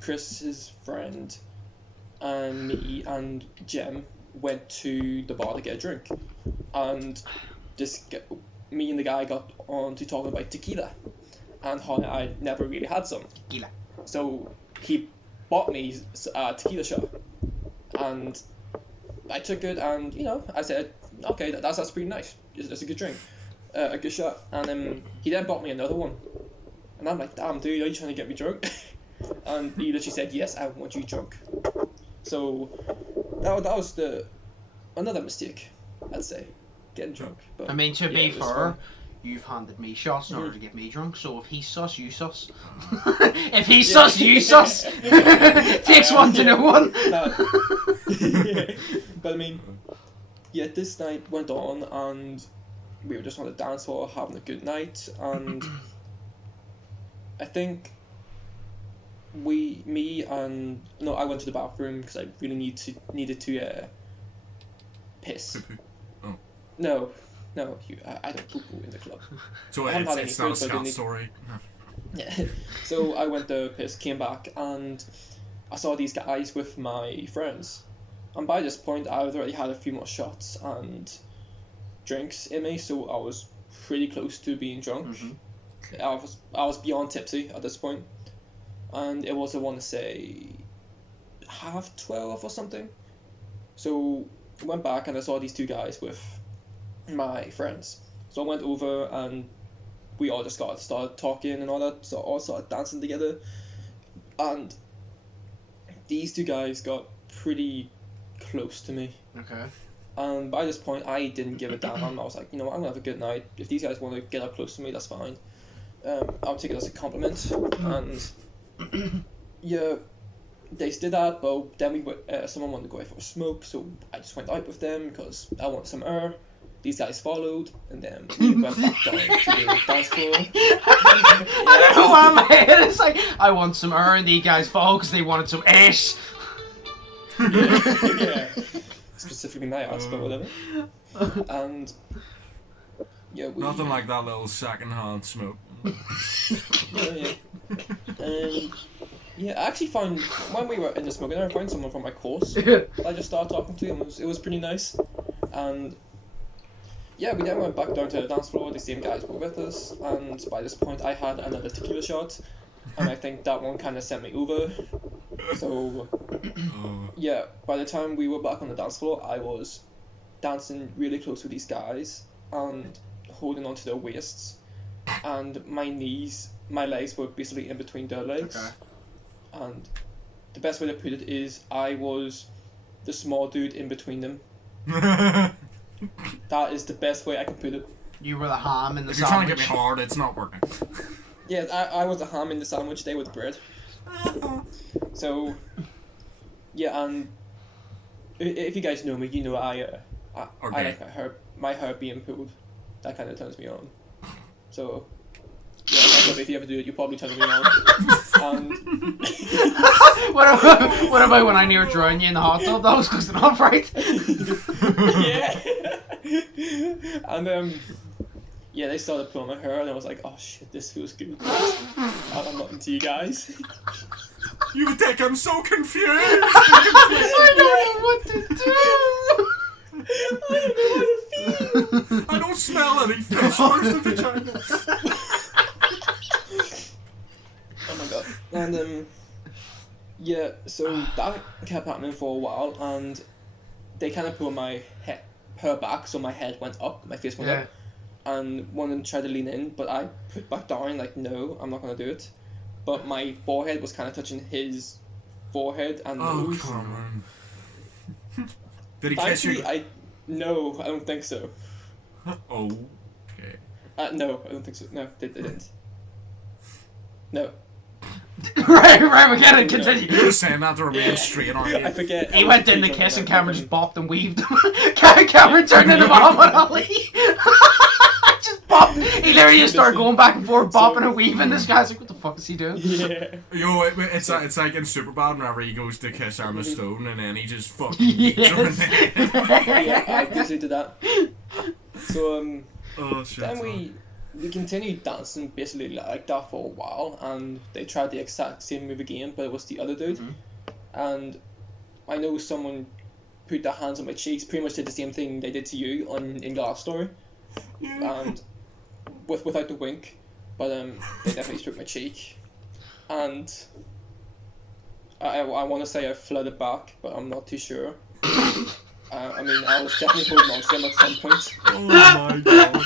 Chris's friend and me and Jem went to the bar to get a drink, and me and the guy got on to talking about tequila and how I never really had some. Tequila. So he bought me a tequila shot, and I took it, and I said, okay, that's pretty nice. It's a good drink, a good shot. And he then bought me another one, and I'm like, damn, dude, are you trying to get me drunk? And he literally said, yes, I want you drunk. So that was another mistake, I'd say, getting drunk. But I mean, to yeah, be it was fair, fun. you've handed me shots in order to get me drunk. So if he's sus, you sus. Uh, If he's sus, you sus. Takes one to know one. But I mean, yeah, this night went on, and we were just on the dance floor having a good night, and I think I went to the bathroom because I really needed to piss. Poo-poo. Oh. No, I don't poo-poo in the club. So I haven't had it's any not a food, so I scat didn't need- story. No. Yeah. So I went to piss, came back, and I saw these guys with my friends. And by this point, I already had a few more shots and drinks in me, so I was pretty close to being drunk. Mhm. I was beyond tipsy at this point, and it was, I want to say, 12:30 or something. So I went back and I saw these two guys with my friends. So I went over and we all just started talking and all that, so all started dancing together. And these two guys got pretty close to me. Okay. And by this point, I didn't give a damn. I was like, I'm gonna have a good night. If these guys want to get up close to me, that's fine. I'll take it as a compliment. And yeah, they did that. But then someone wanted to go out for a smoke, so I just went out with them because I wanted some air. These guys followed, and then we went back down to the dance floor. I don't know why my head is like, I want some air, and the guys follow because they wanted some ash. Yeah. Specifically my ass, but whatever. And yeah, Nothing like that little second-hand smoke. Yeah. Yeah, I actually found when we were in the smoking area, I found someone from my course. I just started talking to him. It was pretty nice. And yeah, we then went back down to the dance floor. The same guys were with us, and by this point, I had another tequila shot, and I think that one kind of sent me over. So yeah, by the time we were back on the dance floor, I was dancing really close with these guys and holding onto their waists, and my legs were basically in between their legs. Okay. And the best way to put it is I was the small dude in between them. That is the best way I can put it. You were the ham in the If you're trying to sandwich. get me hard, it's not working. Yeah, I was the ham in the sandwich, they were the bread. So, yeah, and if you guys know me, you know I like my hair being pulled. That kind of turns me on. So, yeah, if you ever do it, you probably turn me on. What about when I near drowned you in the hot tub? That was close enough, right? Yeah. And yeah, they started pulling my hair, and I was like, oh shit, this feels good. I'm not into you guys. You would think I'm so confused! I don't know what to do! I don't know how to feel. don't smell any fish. Where's the vagina? Oh my god. And yeah, so that kept happening for a while, and they kind of pulled her back, so my head went up, my face went up, and one of them tried to lean in, but I put back down, like, no, I'm not gonna do it. But my forehead was kind of touching his forehead and nose. Oh, come on. Did he kiss you? No, I don't think so. Oh, okay. No, I don't think so. No, they didn't. No. right, we gotta continue. You were saying that to remain straight on you. I forget. He went in the kiss and Cameron just bopped and weaved him. Cameron turned into Muhammad Ali. Just bopped. He literally just started going back and forth, bopping and weaving. This guy's like, what the fuck is he doing? Yeah. Yo, it's like in Superbad whenever he goes to kiss Emma Stone and then he just fucking Yes. Yeah, I usually did that. So oh shit. then we continued dancing basically like that for a while, and they tried the exact same move again, but it was the other dude. And I know someone put their hands on my cheeks, pretty much did the same thing they did to you in Glass Story, and without the wink, but they definitely struck my cheek, and I want to say I flooded back, but I'm not too sure. I mean, I was definitely holding on to them at some point. Oh my god.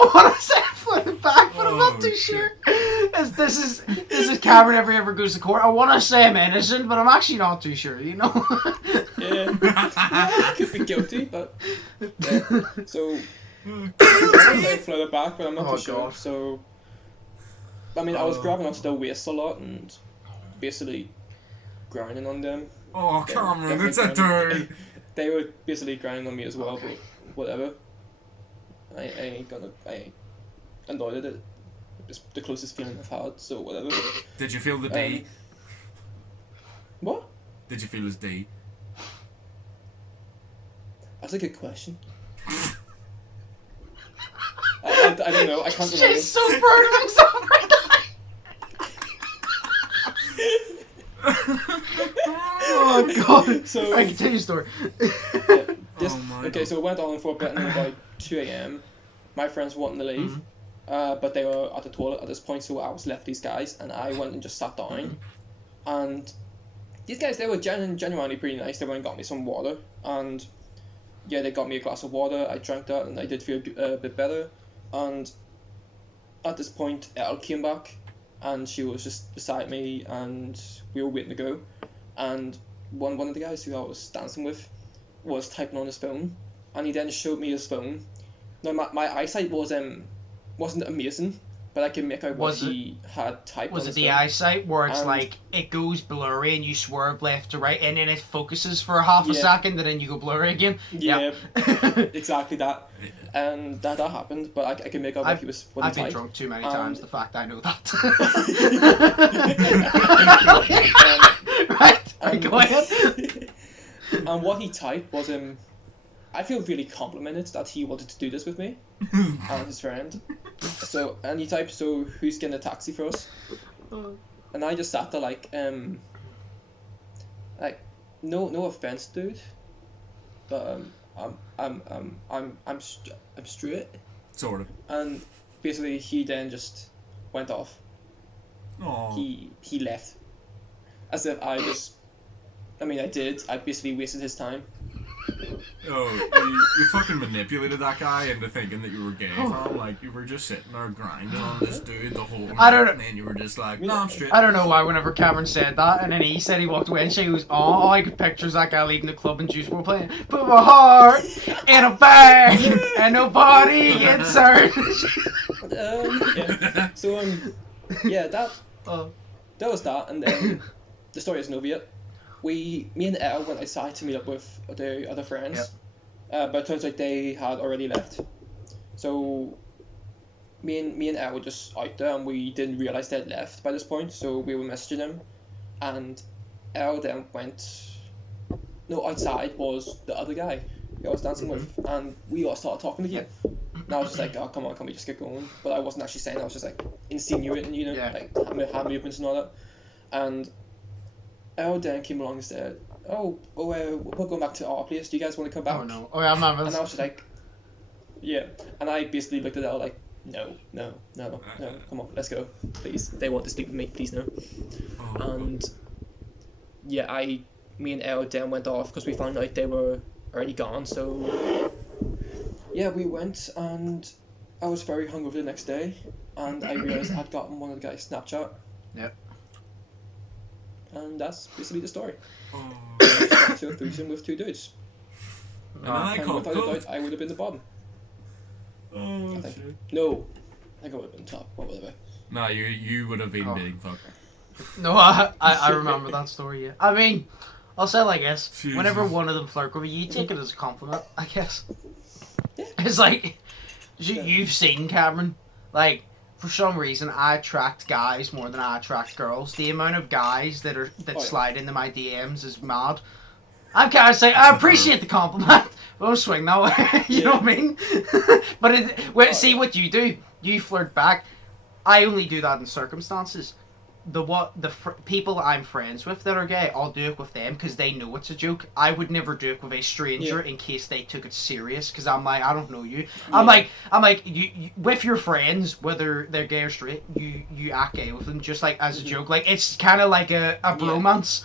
I want to say I floated back, but I'm not too sure. This is Cameron ever goes to court. I want to say I'm innocent, but I'm actually not too sure, you know? Yeah, I could be guilty, but yeah. So I floated back, but I'm not too sure. God. So I mean, I was grabbing onto their waist a lot and basically grinding on them. Oh, Cameron, it's a grinding. dude. They were basically grinding on me as well, but whatever. I annoyed at it. It's the closest feeling I've had, so whatever. Did you feel the D? What? Did you feel his D? That's a good question. I don't know. I can't remember. She's so proud of himself right Oh god. So I can tell you a story. So it went on for a bit, and then about 2 a.m. my friends were wanting to leave, but they were at the toilet at this point, so I was left these guys, and I went and just sat down, and these guys, they were genuinely pretty nice. They went and got me some water, and yeah, they got me a glass of water. I drank that, and I did feel a bit better, and at this point, Elle came back, and she was just beside me, and we were waiting to go, and one of the guys who I was dancing with was typing on his phone, and he then showed me his phone. Now my eyesight wasn't amazing, but I could make out what he had typed. Was on it his the phone. eyesight where it's like it goes blurry and you swerve left to right and then it focuses for half a second and then you go blurry again? Yeah, exactly that. And that happened, but I can make out what I've he typed. I've been drunk too many times. The fact I know that. Right, go ahead. And what he typed was I feel really complimented that he wanted to do this with me and his friend. And he typed, so who's getting a taxi for us? And I just sat there like no offense, dude, but I'm straight. Sort of. And basically he then just went off. Aww. He left, as if I basically wasted his time. Oh, you fucking manipulated that guy into thinking that you were gay, fam. Like, you were just sitting there grinding on this dude the whole night, and then you were just like, no, I'm straight. I don't know why whenever Cameron said that, and then he said he walked away, and she was, all I could picture is that guy leaving the club and Juice WRLD playing, put my heart in a bag, and nobody gets hurt. Yeah. So, that was that, and then the story isn't over yet. Me and Elle went outside to meet up with the other friends, but it turns out they had already left. So me and Elle were just out there, and we didn't realise they had left by this point. So we were messaging them, and Elle then outside was the other guy who I was dancing with, and we all started talking again. And I was just like, oh, come on, can we just get going? But I wasn't actually saying, I was just like insinuating, like hand movements and all that. And Elle then came along and said, we're going back to our place. Do you guys want to come back? Oh no. Oh yeah, I remember And this. I was just like, yeah. And I basically looked at Elle like, no, come on, let's go, please. They want to sleep with me, please no. Oh, And yeah, me and Elle then went off because we found out they were already gone. So yeah, we went, and I was very hungover the next day, and I realized I'd gotten one of the guys' Snapchat. Yep. And that's basically the story. oh. I just got to a threesome with two dudes. And then I And called without a Coke. doubt, I would have been the bottom. Oh, I think. shit. No, I think I would have been top. What would I be? Nah, you would have been Oh. big fuck. No, I remember that story. Yeah. I mean, I'll say it like this: Jesus. whenever one of them flirt with you, take it as a compliment. I guess. Yeah. It's like you've seen Cameron. Like for some reason, I attract guys more than I attract girls. The amount of guys that Oh, yeah. slide into my DMs is mad. I'm kind of saying I appreciate the compliment, but don't swing that way. You know what I mean? But see what you do. You flirt back. I only do that in circumstances. People I'm friends with that are gay, I'll do it with them because they know it's a joke. I would never do it with a stranger in case they took it serious because I'm like, I don't know you. I'm like you with your friends, whether they're gay or straight, you act gay with them just like as a joke. Like it's kind of like a bromance.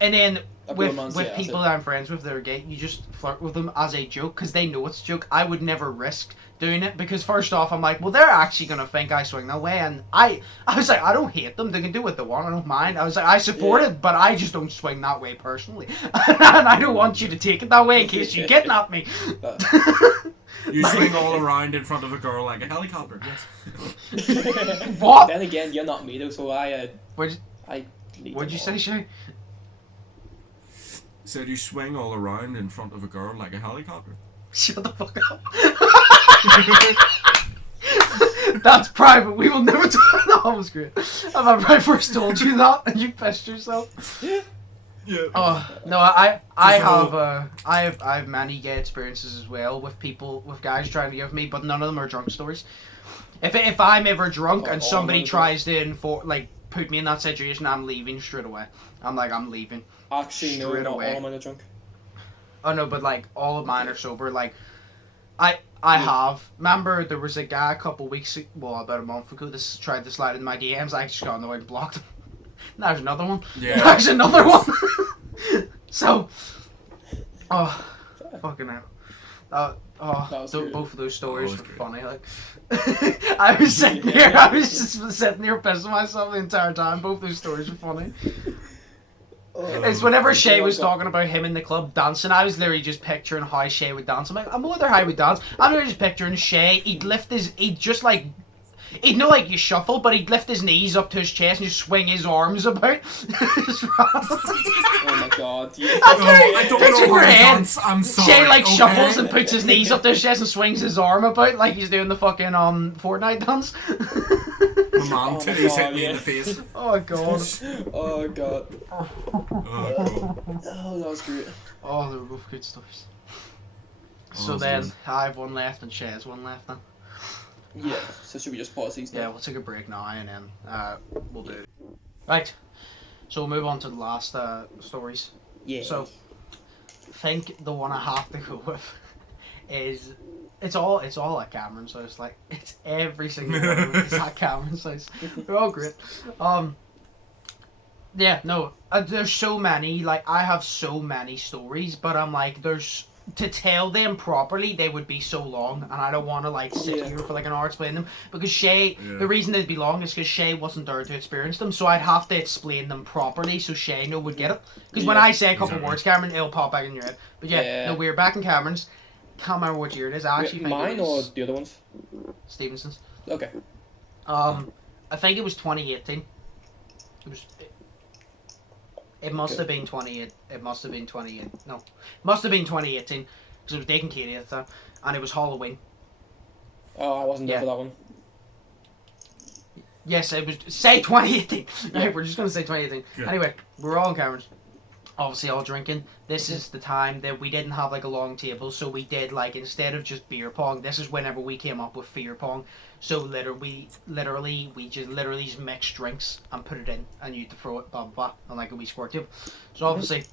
And then with people that I'm friends with that are gay, you just flirt with them as a joke because they know it's a joke. I would never risk doing it because first off, I'm like, well, they're actually gonna think I swing that way, and I was like, I don't hate them. They can do what they want. I don't mind. I was like, I support it, but I just don't swing that way personally, and I don't want you to take it that way in case you kidnap me. You swing all around in front of a girl like a helicopter. Yes. What? Then again, you're not me though, so What'd you say, Shay? Said you swing all around in front of a girl like a helicopter. Shut the fuck up. That's private. We will never talk. That was great. Have I first told you that and you pissed yourself? Yeah. Oh no, I have many gay experiences as well with guys trying to give me, but none of them are drunk stories. If I'm ever drunk and somebody tries to put me in that situation, I'm leaving straight away. I'm leaving. Actually, no, Straight not away. all of mine are drunk. Oh no, but like all of mine are sober. Like I have. Remember there was a guy a couple weeks ago, well about a month ago, this tried to slide in my DMs. I just got on the way and blocked him. There's another one. Yeah. There's another one. So, fucking hell. Both of those stories were great. funny. Like, I was sitting here, I was just sitting here pissing myself the entire time. Both those stories were funny. It's whenever Shay was talking about him in the club dancing, I was literally just picturing how Shay would dance. I'm like, I wonder how he would dance. I'm literally just picturing Shay. He'd know like you shuffle, but he'd lift his knees up to his chest and just swing his arms about. Oh my god. I don't Picture know your how to head. dance. I'm sorry. Shay like okay? shuffles and puts his knees up to his chest and swings his arm about like he's doing the fucking Fortnite dance. My mom Oh my titties hit God, me in yeah. the face. Oh god. Oh god. Oh, God. Oh, that was great. Oh, they were both good stories. So Oh, then geez. I have one left and Shay has one left then. Yeah, so should we just pause these Yeah, now? we'll take a break now and then we'll do it. Right. So we'll move on to the last stories. Yeah. So I think the one I have to go with is it's all at Cameron's house. Like it's every single one of them is at Cameron's house. They're all great. Yeah, no, there's so many. Like I have so many stories, but I'm like, there's to tell them properly, they would be so long, and I don't want to like sit here for like an hour explaining them because Shay. Yeah. The reason they'd be long is because Shay wasn't there to experience them, so I'd have to explain them properly so Shay would get it. Because when I say a couple Exactly. words, Cameron, it'll pop back in your head. But no, we're back in Cameron's. Can't remember what year it is. I actually think Mine it or was the other ones? Stevenson's. Okay. I think it was 2018. It must have been 28. It must have been 28. No, it must have been 2018 because it was Dick and Katie at the time, and it was Halloween. Oh, I wasn't there Yeah. for that one. Yes, it was. Say 2018. Yeah. Right, we're just gonna say 2018. Good. Anyway, we're all on cameras. Obviously, all drinking. This is the time that we didn't have like a long table, so we did like instead of just beer pong. This is whenever we came up with fear pong. So we just mixed drinks and put it in, and you had to throw it, blah blah, blah, on like a wee squirt tube. So obviously,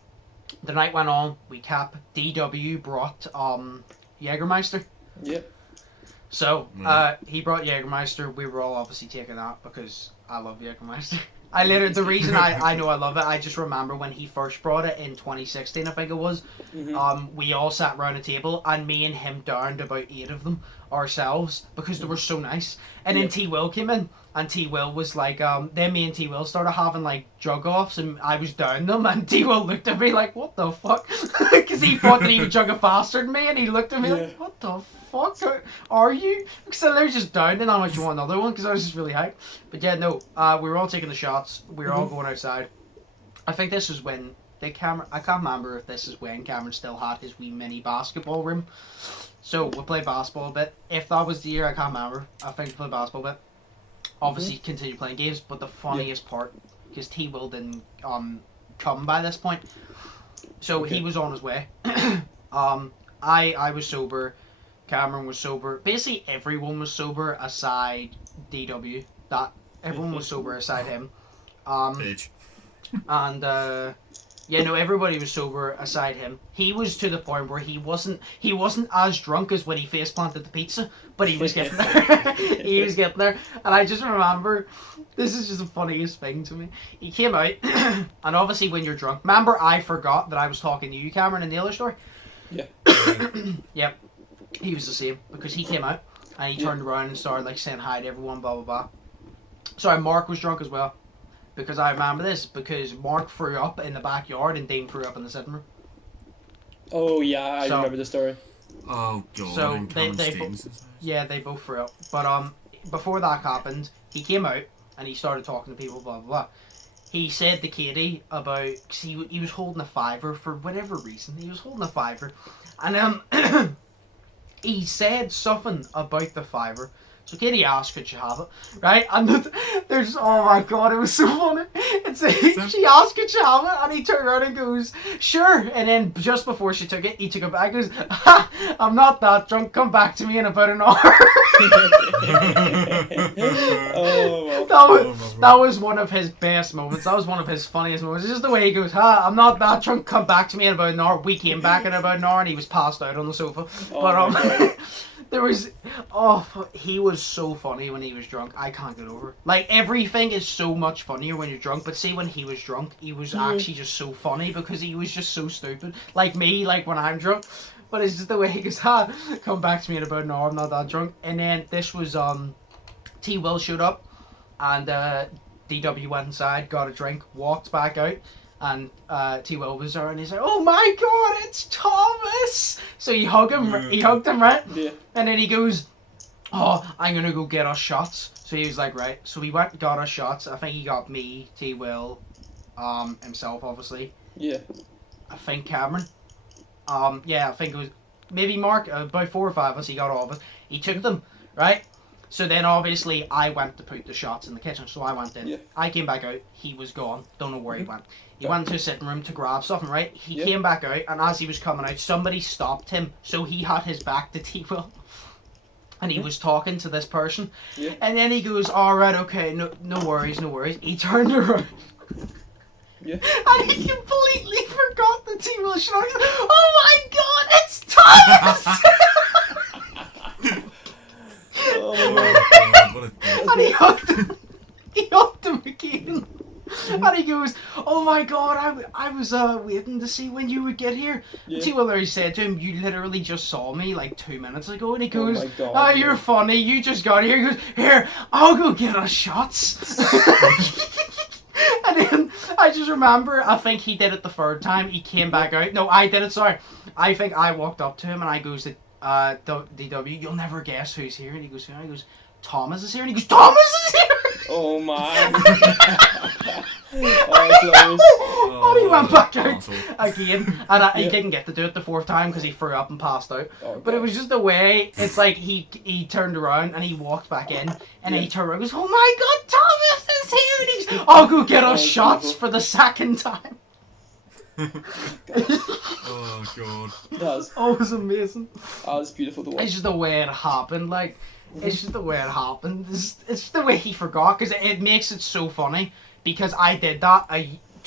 The night went on, we kept, DW brought Jägermeister. Yep. So, he brought Jägermeister. We were all obviously taking that because I love Jägermeister. The reason I know I love it, I just remember when he first brought it in 2016, I think it was. We all sat around a table and me and him downed about 8 of them ourselves because they were so nice. And then T Will came in and T Will was like, then me and T Will started having like jug offs and I was down them and T Will looked at me like, what the fuck? Because he thought that he would jug it faster than me and he looked at me like, what the fuck are you? Because I literally just downed and I'm like, you want another one? Because I was just really hyped. But yeah, no, we were all taking the shots. We were all going outside. I think this was when I can't remember if this is when Cameron still had his wee mini basketball room. So we played basketball a bit. If that was the year, I can't remember. I think we played basketball a bit. Obviously, continue playing games, but the funniest part, because T Will didn't come by this point, so he was on his way. I was sober. Cameron was sober. Basically, everyone was sober aside DW. Everyone was sober aside him. Bitch. And yeah, no, everybody was sober aside him. He was to the point where he wasn't as drunk as when he face planted the pizza, but he was getting there. He was getting there. And I just remember, this is just the funniest thing to me. He came out, and obviously when you're drunk, remember I forgot that I was talking to you, Cameron, in the other story? Yeah. Yep. He was the same, because he came out, and he turned around and started like saying hi to everyone, blah, blah, blah. Sorry, Mark was drunk as well. Because I remember this, because Mark threw up in the backyard and Dean threw up in the sitting room. Oh yeah, I remember the story. Oh god. So they both threw up. But before that happened, he came out and he started talking to people, blah blah blah. He said to Katie about, cause he was holding a fiver for whatever reason. He was holding a fiver, and he said something about the fiver. So Katie asked, could she have it, right? And there's, oh my god, it was so funny. She asked, could she have it? And he turned around and goes, sure. And then just before she took it, he took it back and goes, ha, I'm not that drunk, come back to me in about an hour. That was one of his best moments. That was one of his funniest moments. It's just the way he goes, ha, I'm not that drunk, come back to me in about an hour. We came back in about an hour and he was passed out on the sofa. He was so funny when he was drunk. I can't get over it. Like, everything is so much funnier when you're drunk, but see, when he was drunk, he was actually just so funny because he was just so stupid. Like me, like when I'm drunk. But it's just the way he goes, ha, come back to me in about an hour, I'm not that drunk. And then this was, T Will showed up, and DW went inside, got a drink, walked back out. And T Will was there and he's like, oh my god, it's Thomas! So he hugged him, right? Yeah. And then he goes, oh, I'm gonna go get us shots. So he was like, right. So we went and got us shots. I think he got me, T Will, himself obviously. Yeah. I think Cameron. Yeah, I think it was maybe Mark, about 4 or 5 of us, he got all of us. He took them, right? So then obviously I went to put the shots in the kitchen, so I went in. Yeah. I came back out, he was gone, don't know where he went. He went to a sitting room to grab something, right? He came back out, and as he was coming out, somebody stopped him, so he had his back to T-Will. And he was talking to this person. Yeah. And then he goes, alright, okay, no worries. He turned around. Yeah. And he completely forgot the T-Will shot. Oh my god, it's Thomas! Oh my god. And he hugged him again. And he goes, oh my god, I was waiting to see when you would get here. Yeah. T-Will literally said to him, you literally just saw me like 2 minutes ago. And he goes, oh, you're funny, you just got here. He goes, here, I'll go get us shots. And then I just remember, I think he did it the third time. He came back out. No, I did it, sorry. I think I walked up to him and I goes to DW, you'll never guess who's here. And he goes, who? I goes, Thomas is here. And he goes, Thomas is here! Oh my. And he went back out again. And he didn't get to do it the 4th time because he threw up and passed out. Oh, but it was just the way, it's like he turned around and he walked back in. And then he turned around and goes, oh my god, Thomas is here! And he's, I'll go get us shots for the 2nd time. Oh god. It was amazing. Oh, it's beautiful to watch. It's just the way it happened, like, it's just the way it happened. It's just the way he forgot, because it makes it so funny, because I did that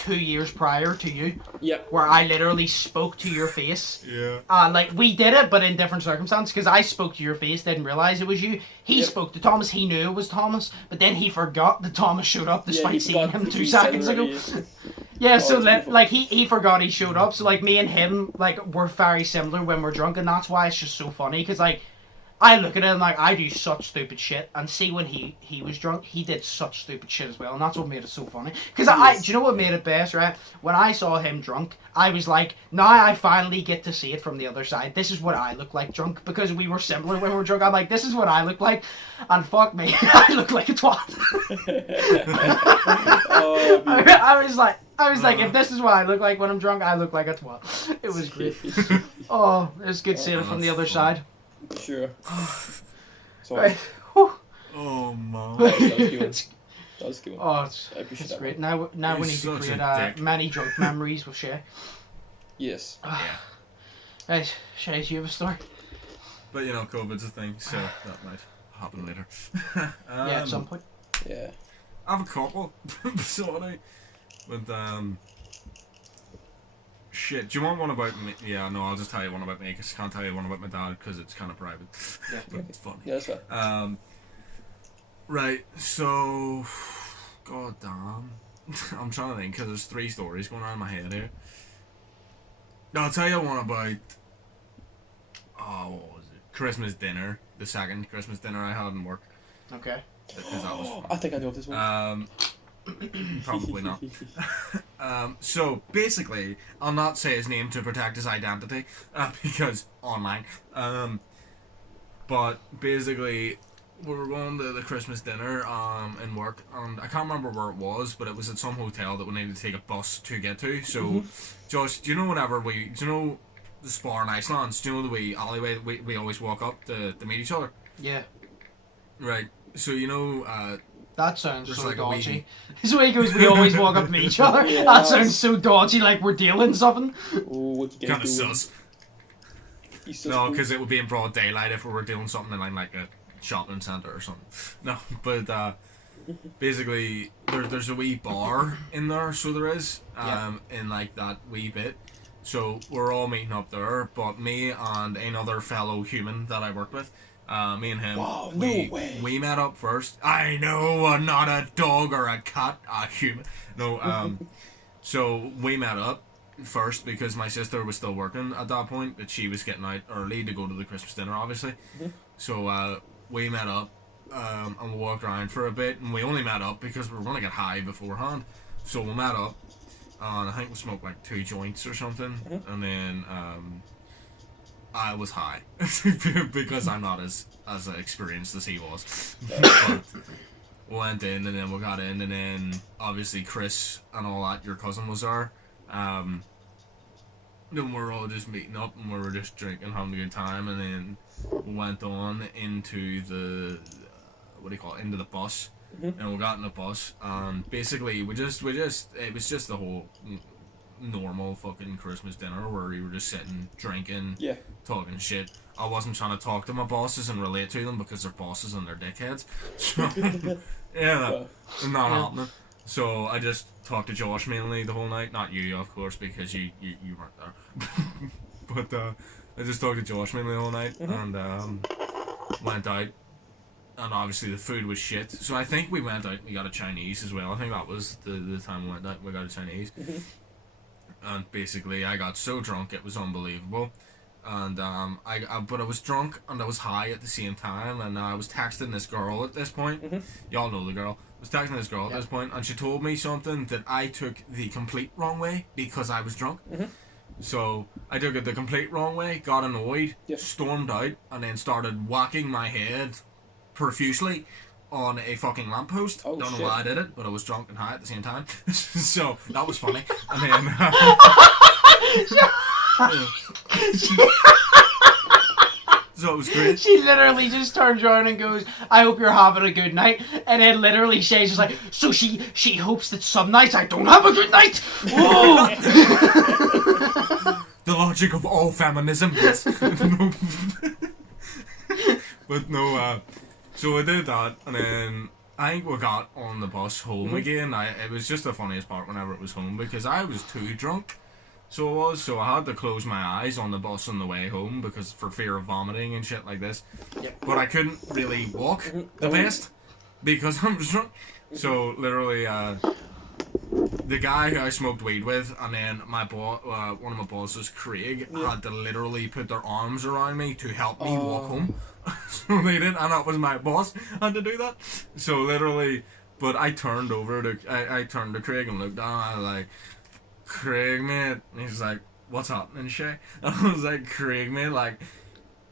2 years prior to you, Yep. where I literally spoke to your face. Yeah. Like, we did it, but in different circumstances, because I spoke to your face, didn't realise it was you. He Yep. spoke to Thomas, he knew it was Thomas, but then he forgot that Thomas showed up despite he seeing forgot him that 2 he said seconds ago. already. Yeah, Oh, so it's beautiful. like he forgot he showed up, so like me and him, like, we're very similar when we're drunk, and that's why it's just so funny, because like, I look at him like, I do such stupid shit, and see when he was drunk, he did such stupid shit as well, and that's what made it so funny. Because Yes. do you know what made it best, right? When I saw him drunk, I was like, now I finally get to see it from the other side. This is what I look like drunk, because we were similar when we were drunk. I'm like, this is what I look like, and fuck me, I look like a twat. Oh, I was like, if this is what I look like when I'm drunk, I look like a twat. It was great. Oh, it was good seeing it from the other side. Sure. Sorry. Right. Whew. Oh man. That was good. That was good. Oh, I it's appreciate that. great. Now we He's need to such create a dick. many drunk memories with Shay. Yes. Yeah. Right, Shay, do you have a story? But you know, COVID's a thing, so that might happen later. Yeah, at some point. Yeah. I have a couple. Sorry. With shit. Do you want one about me? Yeah, no, I'll just tell you one about me because I can't tell you one about my dad because it's kind of private. Yeah. But it's funny. Yeah, that's right. Right. So, god damn. I'm trying to think because there's 3 stories going on in my head here. No, I'll tell you one about. Oh, what was it? Christmas dinner. The second Christmas dinner I had in work. Okay. Because that was fun. I think I know this one. Probably not. So basically, I'll not say his name to protect his identity because online. But basically, we were going to the Christmas dinner in work, and I can't remember where it was, but it was at some hotel that we needed to take a bus to get to. So, Josh, do you know the Spar in Iceland? Do you know the wee alleyway that we always walk up to meet each other? Yeah. Right. So That sounds There's so like a wee- dodgy. So he goes, we always walk up to each other. Yeah. That sounds so dodgy, like we're dealing something. Oh, what you kind guys of doing? sus. You sus No, fool. because it would be in broad daylight if we were doing something in like a shopping centre or something. No, but basically there's a wee bar in there, so there is in like that wee bit. So we're all meeting up there, but me and another fellow human that I worked with, me and him, Wow, no way. we met up first. I know, not a dog or a cat, a human. No, so we met up first because my sister was still working at that point, but she was getting out early to go to the Christmas dinner, obviously. So we met up and we walked around for a bit, and we only met up because we were going to get high beforehand. So we met up, and I think we smoked like 2 joints or something, and then I was high because I'm not as experienced as he was. But we went in, and then we got in, and then obviously Chris and all that, your cousin, was there. Then we were all just meeting up, and we were just drinking, having a good time, and then we went on into the into the bus, and we got in the bus, and basically we just it was just the whole normal fucking Christmas dinner where we were just sitting, drinking, talking shit. I wasn't trying to talk to my bosses and relate to them because they're bosses and they're dickheads. So, yeah, not happening. So I just talked to Josh mainly the whole night. Not you, of course, because you weren't there. But I just talked to Josh mainly the whole night, and went out. And obviously the food was shit. So I think we went out and we got a Chinese as well. I think that was the time we went out and we got a Chinese. And basically I got so drunk it was unbelievable. And but I was drunk and I was high at the same time, and I was texting this girl at this point. Y'all know the girl. I was texting this girl at this point, and she told me something that I took the complete wrong way because I was drunk. So I took it the complete wrong way, got annoyed, stormed out, and then started whacking my head profusely on a fucking lamppost. Oh, Don't know shit. why I did it, but I was drunk and high at the same time. So that was funny. And then so it was great. She literally just turns around and goes, I hope you're having a good night. And then literally Shay's just like, so she hopes that some nights I don't have a good night. Whoa. The logic of all feminism. Yes. No. But no, so I did that, and then I think we got on the bus home again. It was just the funniest part whenever it was home because I was too drunk. So I had to close my eyes on the bus on the way home because for fear of vomiting and shit like this. Yep. But I couldn't really walk the best because I'm drunk. So literally, the guy who I smoked weed with, and then one of my bosses, Craig, had to literally put their arms around me to help me walk home. So they did, and that was my boss had to do that. So literally, but I turned I turned to Craig and looked down. I was like, Craig, mate. And he's like, what's happening, Shay? And I was like, Craig, mate, like,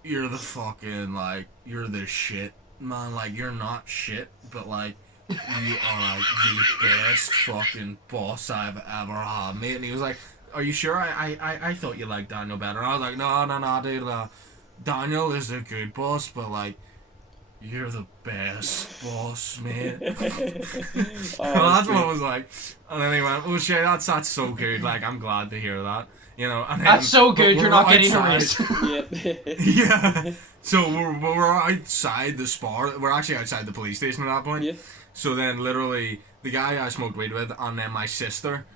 you're the fucking, like, you're the shit, man. Like, you're not shit, but, like, you are, like, the best fucking boss I've ever had, mate. And he was like, are you sure? I thought you liked Daniel better. And I was like, no, dude, Daniel is a good boss, but, like, you're the best boss, mate. That's what I was like. And then he went, oh shit, that's so good. Like, I'm glad to hear that. You know, and then, that's so good, you're not getting a raise. Yeah. So we're outside the spar. We're actually outside the police station at that point. Yeah. So then literally, the guy I smoked weed with, and then my sister,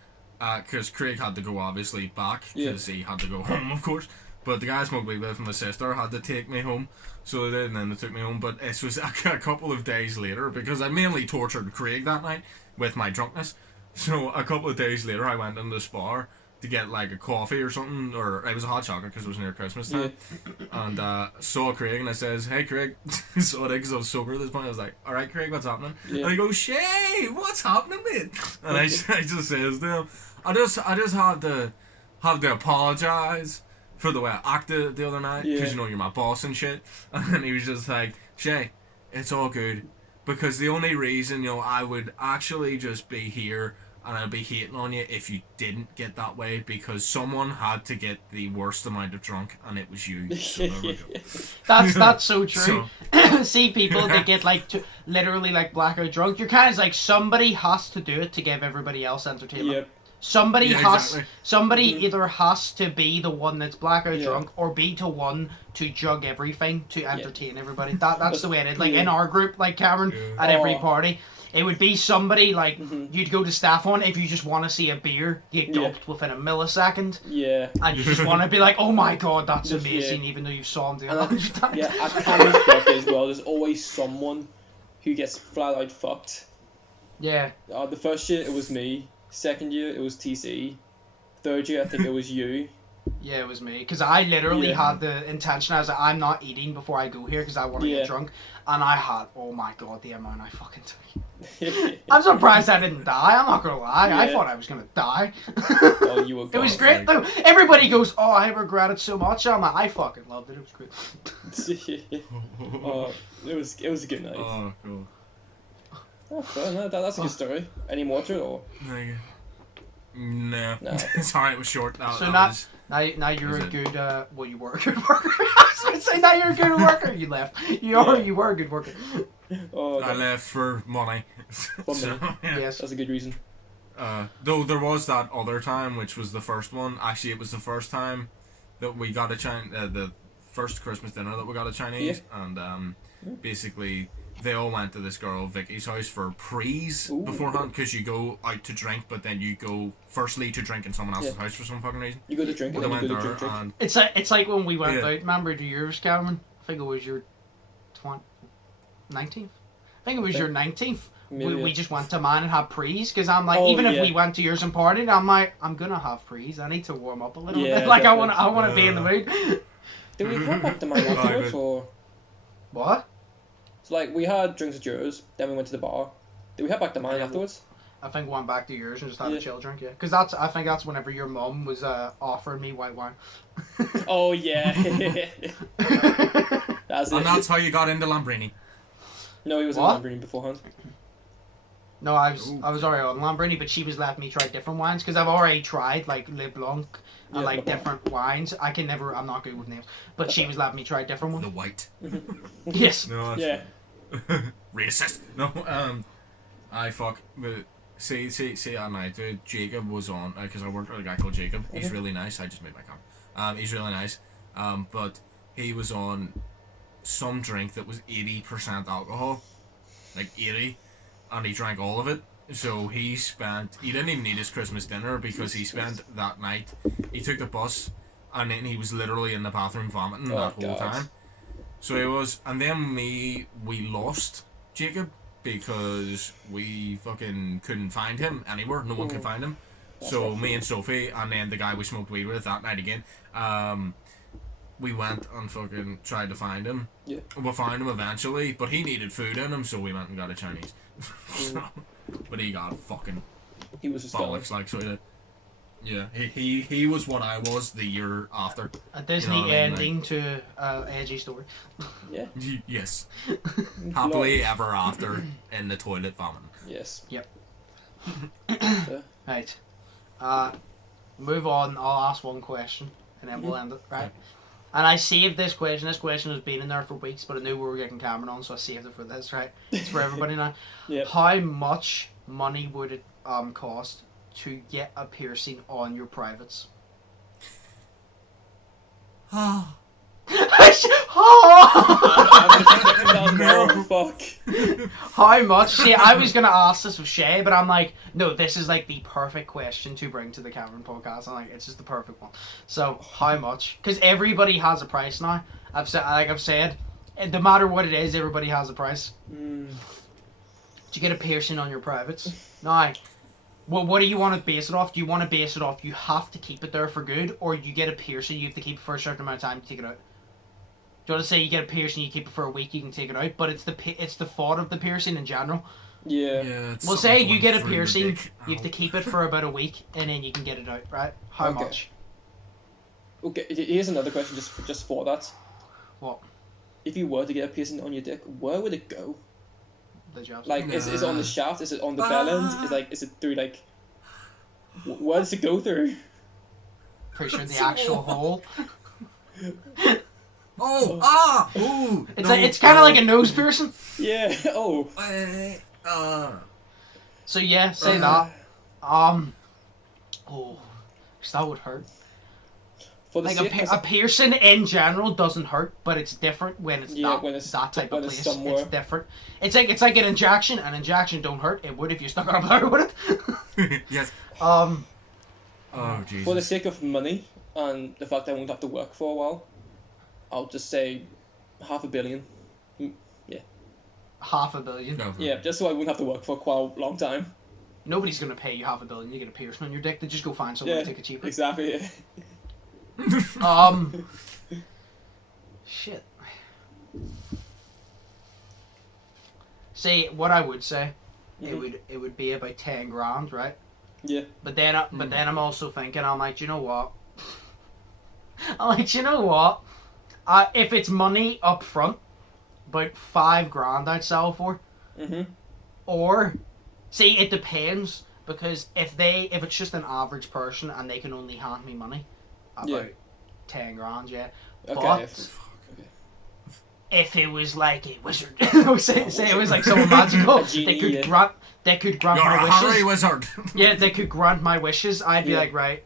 because Craig had to go obviously back, because he had to go home, of course. But the guy I smoked weed with and my sister had to take me home. So they did, and then they took me home. But it was a couple of days later, because I mainly tortured Craig that night with my drunkenness. So a couple of days later, I went into the Spar to get like a coffee or something, or it was a hot chocolate because it was near Christmas time. And saw Craig, and I says, "Hey, Craig," so I did because I was sober at this point. I was like, "All right, Craig, what's happening?" And he goes, "Shay, what's happening, mate?" And I just says to him, "I just have to apologise for the way I acted the other night, because you know you're my boss and shit." And he was just like, "Shay, it's all good, because the only reason, you know, I would actually just be here and I'd be hating on you if you didn't get that way, because someone had to get the worst amount of drunk, and it was you." So there we go. That's so true. See people that get like literally like blackout drunk. You're kind of like, somebody has to do it to give everybody else entertainment. Yep. Somebody exactly. either has to be the one that's blackout drunk, or be the one to jug everything to entertain everybody. That's the way it is. Like in our group, like Cameron, at every party, it would be somebody like you'd go to staff on if you just want to see a beer get gulped within a millisecond. Yeah. And you just want to be like, oh my god, that's amazing, even though you've saw him do it 100 times. Yeah, at Cameron's birthday as well, there's always someone who gets flat out fucked. Yeah. The first year it was me. Second year it was TC. Third year I think it was you. Yeah, it was me, because I literally had the intention. I was like, I'm not eating before I go here because I want to get drunk, and I had, oh my god, the amount I fucking took. I'm surprised I didn't die. I'm not gonna lie. I thought I was gonna die. Oh, you were It was great though. Everybody goes, "Oh, I regret it so much." I'm like, I fucking loved it. It was great. It was a good night. Oh, cool. Oh, fair, no, that's a good story. Any more to it, or? No. Sorry, it was short. So now you're a good, well, you were a good worker. I was going to say, now you're a good worker. You left. You were a good worker. I left for money. So, yes. That's a good reason. Though there was that other time, which was the first one. Actually, it was the first time that we got the first Christmas dinner that we got a Chinese, and basically they all went to this girl Vicky's house for prees beforehand, because you go out to drink, but then you go firstly to drink in someone else's house for some fucking reason. You go to drink, and then you go to drink. And it's like when we went out. Remember the years, Cameron? I think it was your 19th. I think it was your 19th. We just went to mine and had prees, because I'm like, even if we went to yours and partied, I'm like, I'm gonna have prees. I need to warm up a little bit. Like definitely. I want to be in the mood. Did we come back to mine afterwards, or what? So like we had drinks at yours, then we went to the bar. Did we head back to mine afterwards? I think we went back to yours and just had a chill drink, because I think that's whenever your mum was offering me white wine. Oh yeah. That's how you got into Lambrini. No, he was in Lambrini beforehand. No, I was already on Lambrini, but she was letting me try different wines, because I've already tried like Le Blanc and like different wines. I'm not good with names, but she was letting me try different ones. The white. Yes. No, racist. No, I fuck. But see, at night, dude, Jacob was on, because I worked with a guy called Jacob. He's really nice. I just made my comment. He's really nice. But he was on some drink that was 80% alcohol, like 80. and he drank all of it. So he didn't even eat his Christmas dinner because he spent that night, he took the bus and then he was literally in the bathroom vomiting that whole time. So he was, and then we lost Jacob because we fucking couldn't find him anywhere. No one could find him. So me and Sophie and then the guy we smoked weed with that night again, we went and fucking tried to find him. Yeah. We found him eventually, but he needed food in him, so we went and got a Chinese. But he got fucking He was just bollocks, like, so he did. Yeah, he was what I was the year after. A Disney You know what I mean, ending to edgy story. Yeah. Yes. Happily ever after in the toilet vomiting. Yes. Yep. So, Right. Move on. I'll ask one question and then we'll end it. Right. And I saved this question. This question has been in there for weeks, but I knew we were getting Cameron on, so I saved it for this. Right. It's for everybody now. Yep. How much money would it cost to get a piercing on your privates? Ah. no, fuck. How much? See, I was gonna ask this with Shay, but I'm like, no, this is like the perfect question to bring to the Cameron podcast. I'm like, it's just the perfect one. So, how much? Because everybody has a price now. I've said, no matter what it is, everybody has a price. Mm. To get a piercing on your privates. Now, what do you want to base it off? Do you want to base it off you have to keep it there for good, or you get a piercing, you have to keep it for a certain amount of time to take it out? Do you want to say you get a piercing, you keep it for a week, you can take it out, but it's the thought of the piercing in general. Yeah. Well, say you get a piercing, you have to keep it for about a week, and then you can get it out, right? How much? Okay, here's another question just for that. What? If you were to get a piercing on your dick, where would it go? The jobs. Like, is it on the shaft? Is it on the bell end? Is it through, like... Where does it go through? Pretty sure the actual hole. Ooh! It's kind of like a nose piercing. Yeah, oh. So yeah, say that. Oh, 'cause that would hurt. For the Like sake a piercing in general doesn't hurt, but it's different when it's that type when of it's place. somewhere. It's different. It's like an injection. An injection don't hurt. It would if you stuck it up there, would it? Yes. Oh Jesus. For the sake of money and the fact that I won't have to work for a while, I'll just say $500 million. Yeah. $500 million. No. Yeah, just so I wouldn't have to work for quite a long time. Nobody's gonna pay you $500 million. You get a piercing on your dick. They just go find someone to take it cheaper. Exactly. Yeah. Shit. See, what I would say, it would be about 10 grand, right? Yeah. But then I'm also thinking, I'm like, you know what? If it's money up front, about 5 grand I'd sell for. Mhm. Or, see, it depends, because if it's just an average person and they can only hand me money, about 10 grand, yeah. Okay. But if it was like a wizard, say it was like someone magical, genie, they could grant You're my a wishes. Harry wizard. Yeah, they could grant my wishes. I'd be Yeah. like, right,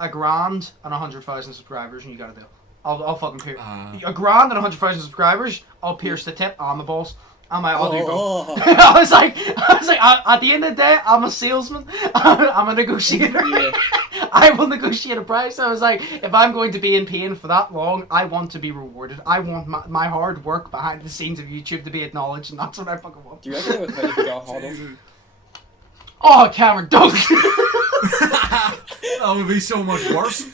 $1 grand and 100,000 subscribers, and you got a deal. I'll fucking pierce $1 grand and 100,000 subscribers. I'll pierce the tip on the balls. I'm like, I'll do both. I was like, at the end of the day, I'm a salesman. I'm a negotiator. Yeah. I will negotiate a price. I was like, if I'm going to be in pain for that long, I want to be rewarded. I want my hard work behind the scenes of YouTube to be acknowledged, and that's what I fucking want. Do you reckon it would hurt if you got hard on? Oh, Cameron, don't! That would be so much worse.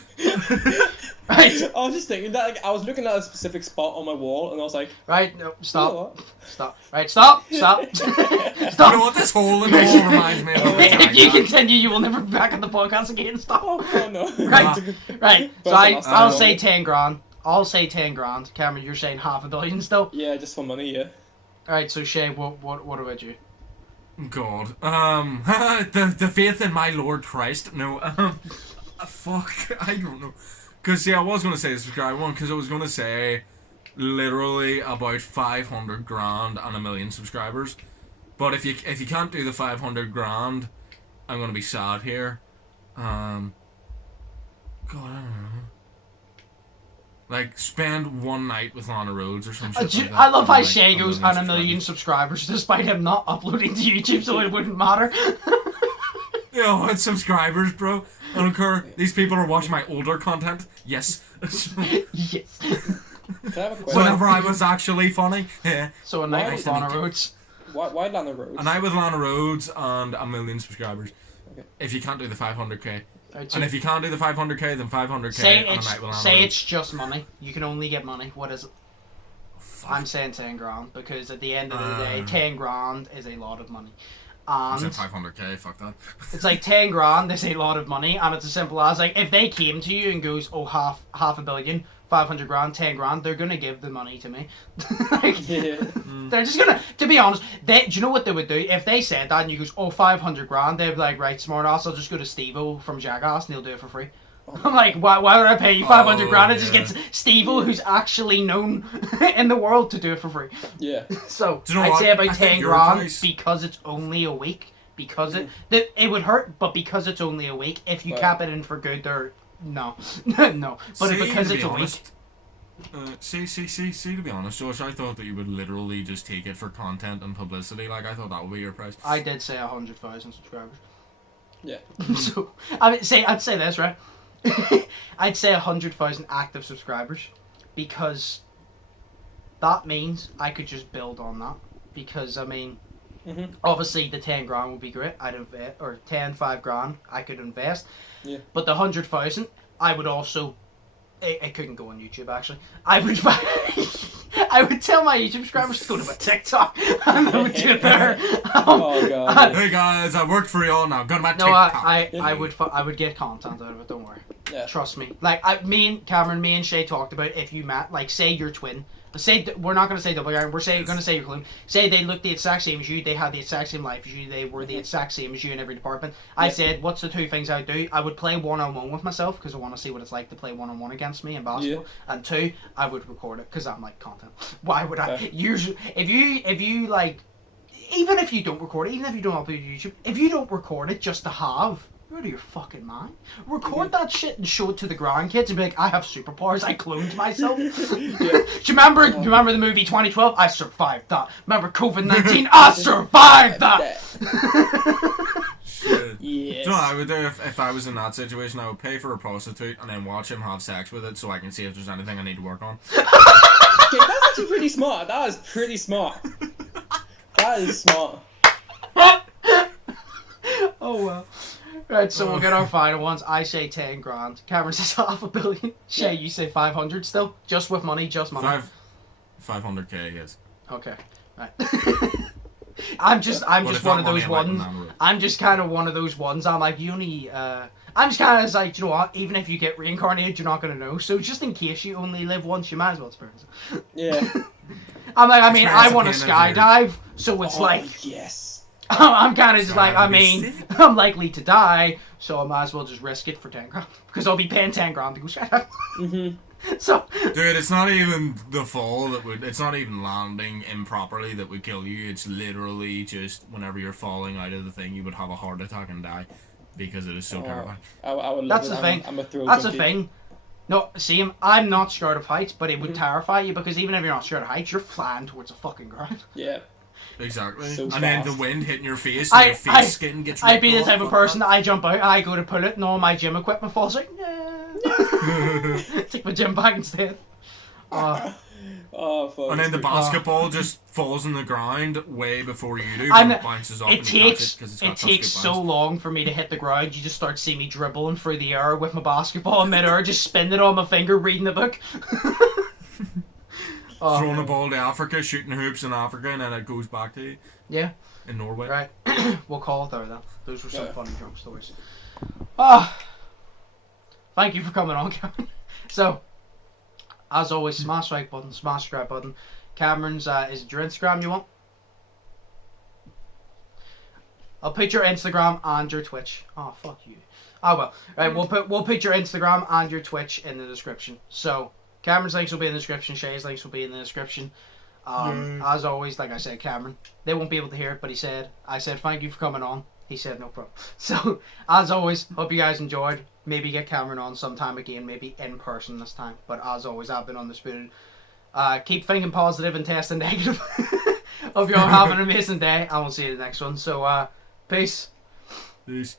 Right. I was just thinking that, like, I was looking at a specific spot on my wall, and I was like, Right, no, stop. You know what? Stop. Right, stop. Stop. You Stop. know what? This hole in the wall reminds me of. If you continue, you will never be back on the podcast again. Stop. Oh no. Right. Right. So But I'll say 10 grand. I'll say 10 grand. Cameron, you're saying $500 million still? Yeah, just for money, yeah. Alright, so Shay, what about you? God. The faith in my Lord Christ. No. Fuck. I don't know. Because, see, I was going to say the subscriber one, because I was going to say literally about 500 grand and 1 million subscribers. But if you can't do the 500 grand, I'm going to be sad here. God, I don't know. Like, spend one night with Lana Rhodes or some shit like that. I love how Like, Shay goes on 1 million subscribers despite him not uploading to YouTube, so it wouldn't matter. Yo, it's subscribers, bro. I don't care. These people are watching my older content. Yes. Yes. Can I have a question? Whenever I was actually funny. Yeah. So a night with Lana Rhodes. Why Lana Rhodes? A night with Lana Rhodes and 1 million subscribers. Okay. If you can't do the 500k. Right, And if you can't do the 500k, then 500k say on a night with Lana say Rhodes. it's just money. You can only get money. What is it? I'm saying 10 grand because at the end of the day, 10 grand is a lot of money. I And said 500k, fuck that. it's like 10 grand is a lot of money, and it's as simple as like if they came to you and goes, oh half a billion, 500 grand, 10 grand, they're gonna give the money to me. Like, Yeah. they're just gonna, to be honest, do you know what they would do? If they said that and you goes, oh 500 grand, they'd be like, right, smart ass, I'll just go to Steve-O from Jackass and he'll do it for free. I'm like, why would I pay you 500 grand? It just yeah. gets Steve-O, who's actually known in the world, to do it for free. Yeah. So, Do you know I'd what? say about I think 10 your grand advice- because it's only a week. Because it would hurt, but because it's only a week, if you Well- cap it in for good, no. No. But See, because to it's be a week. honest, to be honest, Josh, I thought that you would literally just take it for content and publicity. Like, I thought that would be your price. I did say 100,000 subscribers. Yeah. So, I'd say this, right? I'd say 100,000 active subscribers because that means I could just build on that. Because, I mean, obviously the 10 grand would be great. I'd invest, or 5 grand I could invest. Yeah. But the 100,000, I would also, it couldn't go on YouTube actually. I would I would tell my YouTube subscribers to go to my TikTok and I would do it there. Oh god. Hey guys, I worked for y'all now. Go to my No, TikTok. I would get content out of it. Don't worry. Yeah. Trust me. Like me and Shay talked about if you met, like, say your twin. Say we're not gonna say double iron. We're gonna say your clone. Say they looked the exact same as you. They had the exact same life as you. They were the exact same as you in every department. I Yep. said, what's the 2 things I would do? I would play 1-on-1 with myself because I want to see what it's like to play 1-on-1 against me in basketball. Yeah. And 2, I would record it because I'm like content. Why would I? Yeah. Usually, if you like, even if you don't record it, even if you don't upload it to YouTube, if you don't record it just to have. You're out of your fucking mind. Record that shit and show it to the grandkids and be like, I have superpowers, I cloned myself. Do you remember the movie 2012? I survived that. Remember COVID-19? I survived that. Shit. Yes. Do you know what I would do if I was in that situation? I would pay for a prostitute and then watch him have sex with it so I can see if there's anything I need to work on. Okay, that's actually pretty smart. That is pretty smart. That is smart. Oh well. Right, so we'll get our final ones. I say 10 grand. Cameron says 500 million. Shay, you say 500 still? Just with money, just money. 500k, yes. Okay. Right. I'm just But one if of not those money, I like ones. banana. I'm just kind of one of those ones. I'm like, you only. I'm just kind of like, you know what? Even if you get reincarnated, you're not gonna know. So just in case you only live once, you might as well experience it. Yeah. I'm like, I mean, I Experience want to the pain of skydive, so it's Oh, like, yes. I'm kind of just like, I That'd be mean, sick. I'm likely to die, so I might as well just risk it for 10 grand because I'll be paying 10 grand to go skydiving. So. Dude, it's not even the fall that would. It's not even landing improperly that would kill you. It's literally just whenever you're falling out of the thing, you would have a heart attack and die because it is so terrifying. I would love That's it. the thing. I'm a thrill That's the junkie. thing. No, see, I'm not scared of heights, but it would terrify you because even if you're not scared of heights, you're flying towards the fucking ground. Yeah. Exactly. So And then the fast. wind hitting your face and your face skin gets ripped I'd be the off. type of person that I jump out, I go to pull it, and all my gym equipment falls out. No. Take my gym bag instead. Oh, fuck. And then the it's basketball just falls on the ground way before you do, And but it bounces off It and you catch takes it because it's it got such takes good so bounce. long for me to hit the ground. You just start seeing me dribbling through the air with my basketball in mid-air, just spinning it on my finger, reading the book. Throwing the ball to Africa, shooting hoops in Africa, and then it goes back to you Yeah, in Norway. right. We'll call it there then. Those were some Yeah. funny drunk stories. Thank you for coming on, Cameron. So, as always, smash like button, smash subscribe button. Cameron's is it your Instagram you want? I'll put your Instagram and your Twitch. Oh fuck you. Oh well. Right, we'll put your Instagram and your Twitch in the description. So Cameron's links will be in the description, Shay's links will be in the description. As always, like I said, Cameron, they won't be able to hear it, but I said thank you for coming on. He said no problem. So as always, hope you guys enjoyed. maybe get Cameron on sometime again, maybe in person this time. But as always, I've been Undisputed. Keep thinking positive and testing negative. Hope you're all having an amazing day, and we'll see you in the next one. So, peace. Peace.